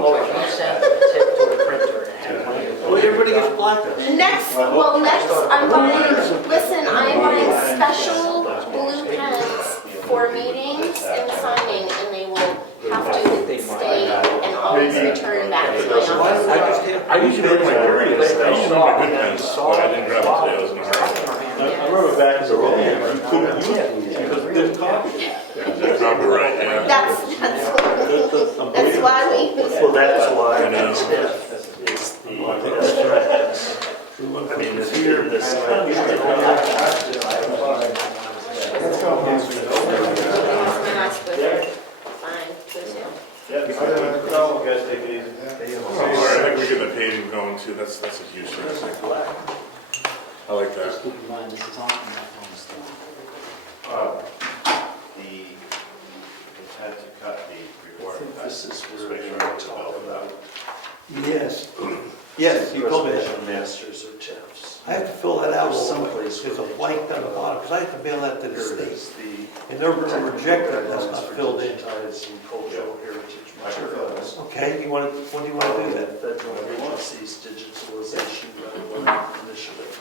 Well, everybody gets black. Next, I'm buying, listen, I'm buying special blue pens for meetings and signing, and they will have to stay and always return back to my office. I usually bring my periods. I usually bring my good pens, but I didn't grab it today. I was in a hurry. I remember back in the day, you couldn't use it because it didn't copy. That's probably right, yeah. That's why we use Well, it. that's why I know. it's TIF is the best practice. I mean, if you're this country, Fine, Tuesday. No, guys, take it easy. I think we get the paving going too. That's a huge thing. I like that. Just keep in mind, this is on and that one's still. The intent to cut the report. this is Just where make we sure I talk tell about. Yes. Yes, you told me that. Preservation masters or TIFs. I have to fill that out There's someplace. someplace There's a where they blank talk down the bottom, because I have to mail that to the Here it state. is, the. And they're going to reject it, that's not filled in. Ties and cultural heritage materials. Okay, when do you want to do that? Federal agencies digitalization initiative.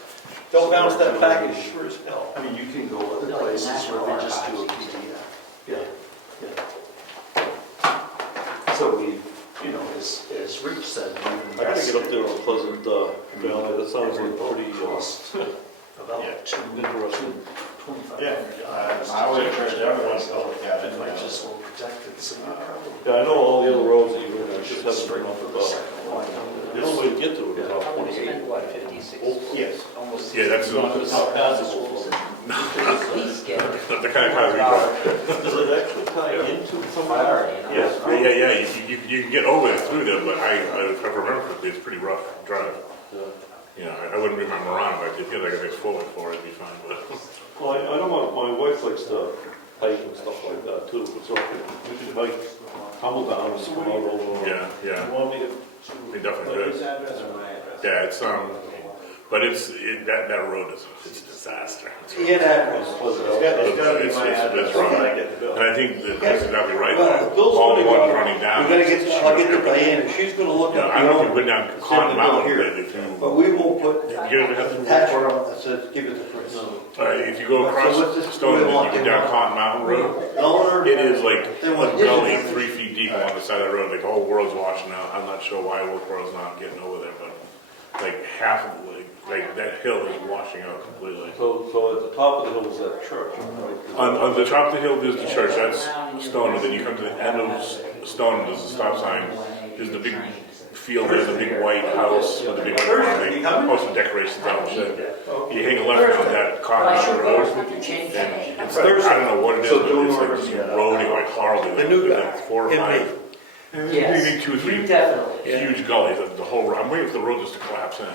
Don't bounce that package, sure as hell. I mean, you can go other places where they just do a PDF. Yeah, yeah. So we, as Rich said, I gotta get up there on Pleasant Valley, that sounds like pretty, cost about interesting. $2,500. I would encourage everyone to look at it. And I just will protect it, so you probably. Yeah, I know all the other roads that you're gonna just have to Straight bring up for with the second line. the only way to get to it is off 28. Yes. Yeah, that's It's not passable. the kind of cars we drive. Does it actually tie into somewhere? Yes, yeah. You can get over it through there, but if I remember correctly, it's pretty rough drive. Yeah. I wouldn't be my Moran, but if you had like a big forward for it, it'd be fine. But Well, I know my wife likes to hike and stuff like that too, so we could hike, tumble down and come out over. yeah, You want me to we definitely put could. his address or my address? Yeah, but that road is it's a disaster. Yeah, that It's gotta be my address It's wrong. when I get the bill. And I think that's exactly right. Well, the bill's All the gonna ones go- running down. We gotta get, I'll get to Diana, she's gonna look Yeah, at I the don't know if you owner. put down Send the Cotton bill Mountain, here. but if you, But we won't put you ever have an to, attachment on that says, give it to Chris. if you go across So what's this- Stone, we want you them get down on? Cotton Mountain Road, The owner. it is like They a want his gully information. 3 feet deep along the side of the road, like the whole world's washing out. I'm not sure why Wilkboro's not getting over there, but like half of the, like that hill is washing out completely. So at the top of the hill is that church, right? On the top of the hill, there's the church, that's Stone, and then you come to the end of Stone, there's a stop sign, there's the big field there, the big white house with the big white barn, most of the decorations out and shit. You hang a left on that Cotton Mountain Road, and it's like, I don't know what it is, but it's like just eroding like horribly, The new like guy. 4 or 5. Maybe 2 or 3 huge gullies, the whole road, I'm waiting for the road just to collapse in.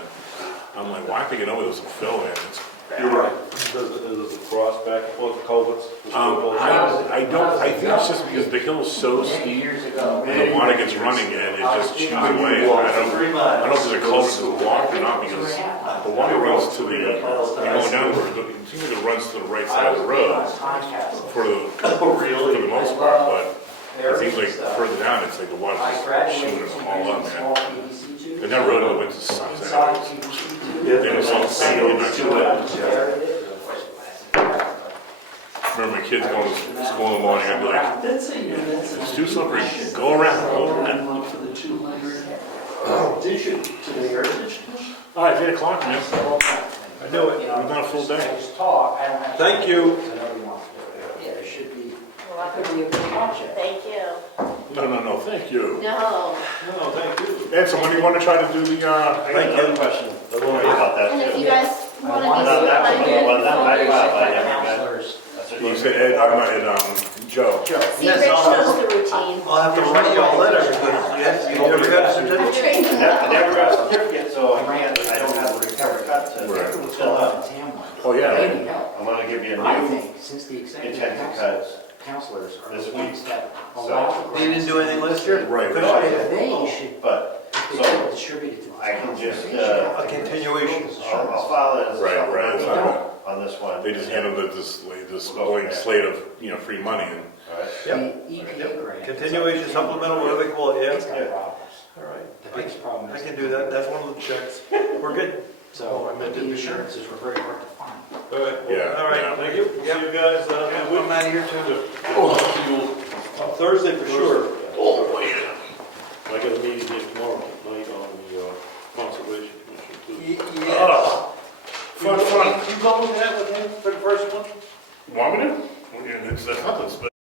I'm like, why aren't they getting over this and fill in? It's bad. You're right. Does it cross back and forth culverts? I think it's just because the hill is so steep, and the water gets running and it just chews away. I don't know if there's a culvert to walk or not, because The water runs to the, you're going down the road, it seems like it runs to the right side of the road for the most part, but it seems like further down, it's like the water's just shooting us all up, man. And that road went to sucks anyways. They don't want to say you're not sure. Remember my kids going to school in the morning, I'd be like, it's too slippery, go around, go around. Did you, to the Heritage? All right, 8 o'clock, man. I knew it. We've done a full day. Thank you. Yeah, there should be, could be a good project. Thank you. No, thank you. No. No, thank you. Ed, so when do you want to try to do the, I got another question. Don't worry about that And if you too. guys want to Not be that one, reminded, but that might be I never Counselors. That's you it. said Ed, I'm not Ed, Joe. see, Yes, Rich I'll- knows the routine. I'll have to write you a letter because, yes, you never got a I'm certificate. trained in I that. never got a certificate, so I don't have a recovery cut to Right. fill out. Oh, yeah. They need help. I'm gonna give you a I new think since the executive intent to council, cut. counselors are This the week. ones that So- allow the You didn't do anything last year? Right. No, I didn't. They should, But, if so, they distribute it to the I can towns, just, they should have A continuation. I'll file it as a Right, supplemental right. on this one. They just handled it this blank slate of, free money and. All right. Yep. The EPA Yep. grant. Continuation, supplemental, whatever they call it, It's yeah. got problems. All right. The biggest problem I is. can do that. That's one of the checks. We're good. So, the insurances were very hard to find. All right. Yeah, All right, yeah. thank you. See you guys. I'm out of here too. Thursday for sure. Oh, boy. I got a meeting here tomorrow night on the Conservation Commission too. Yes. Fun. You go with that with him for the first one? Want me to? It's nothing,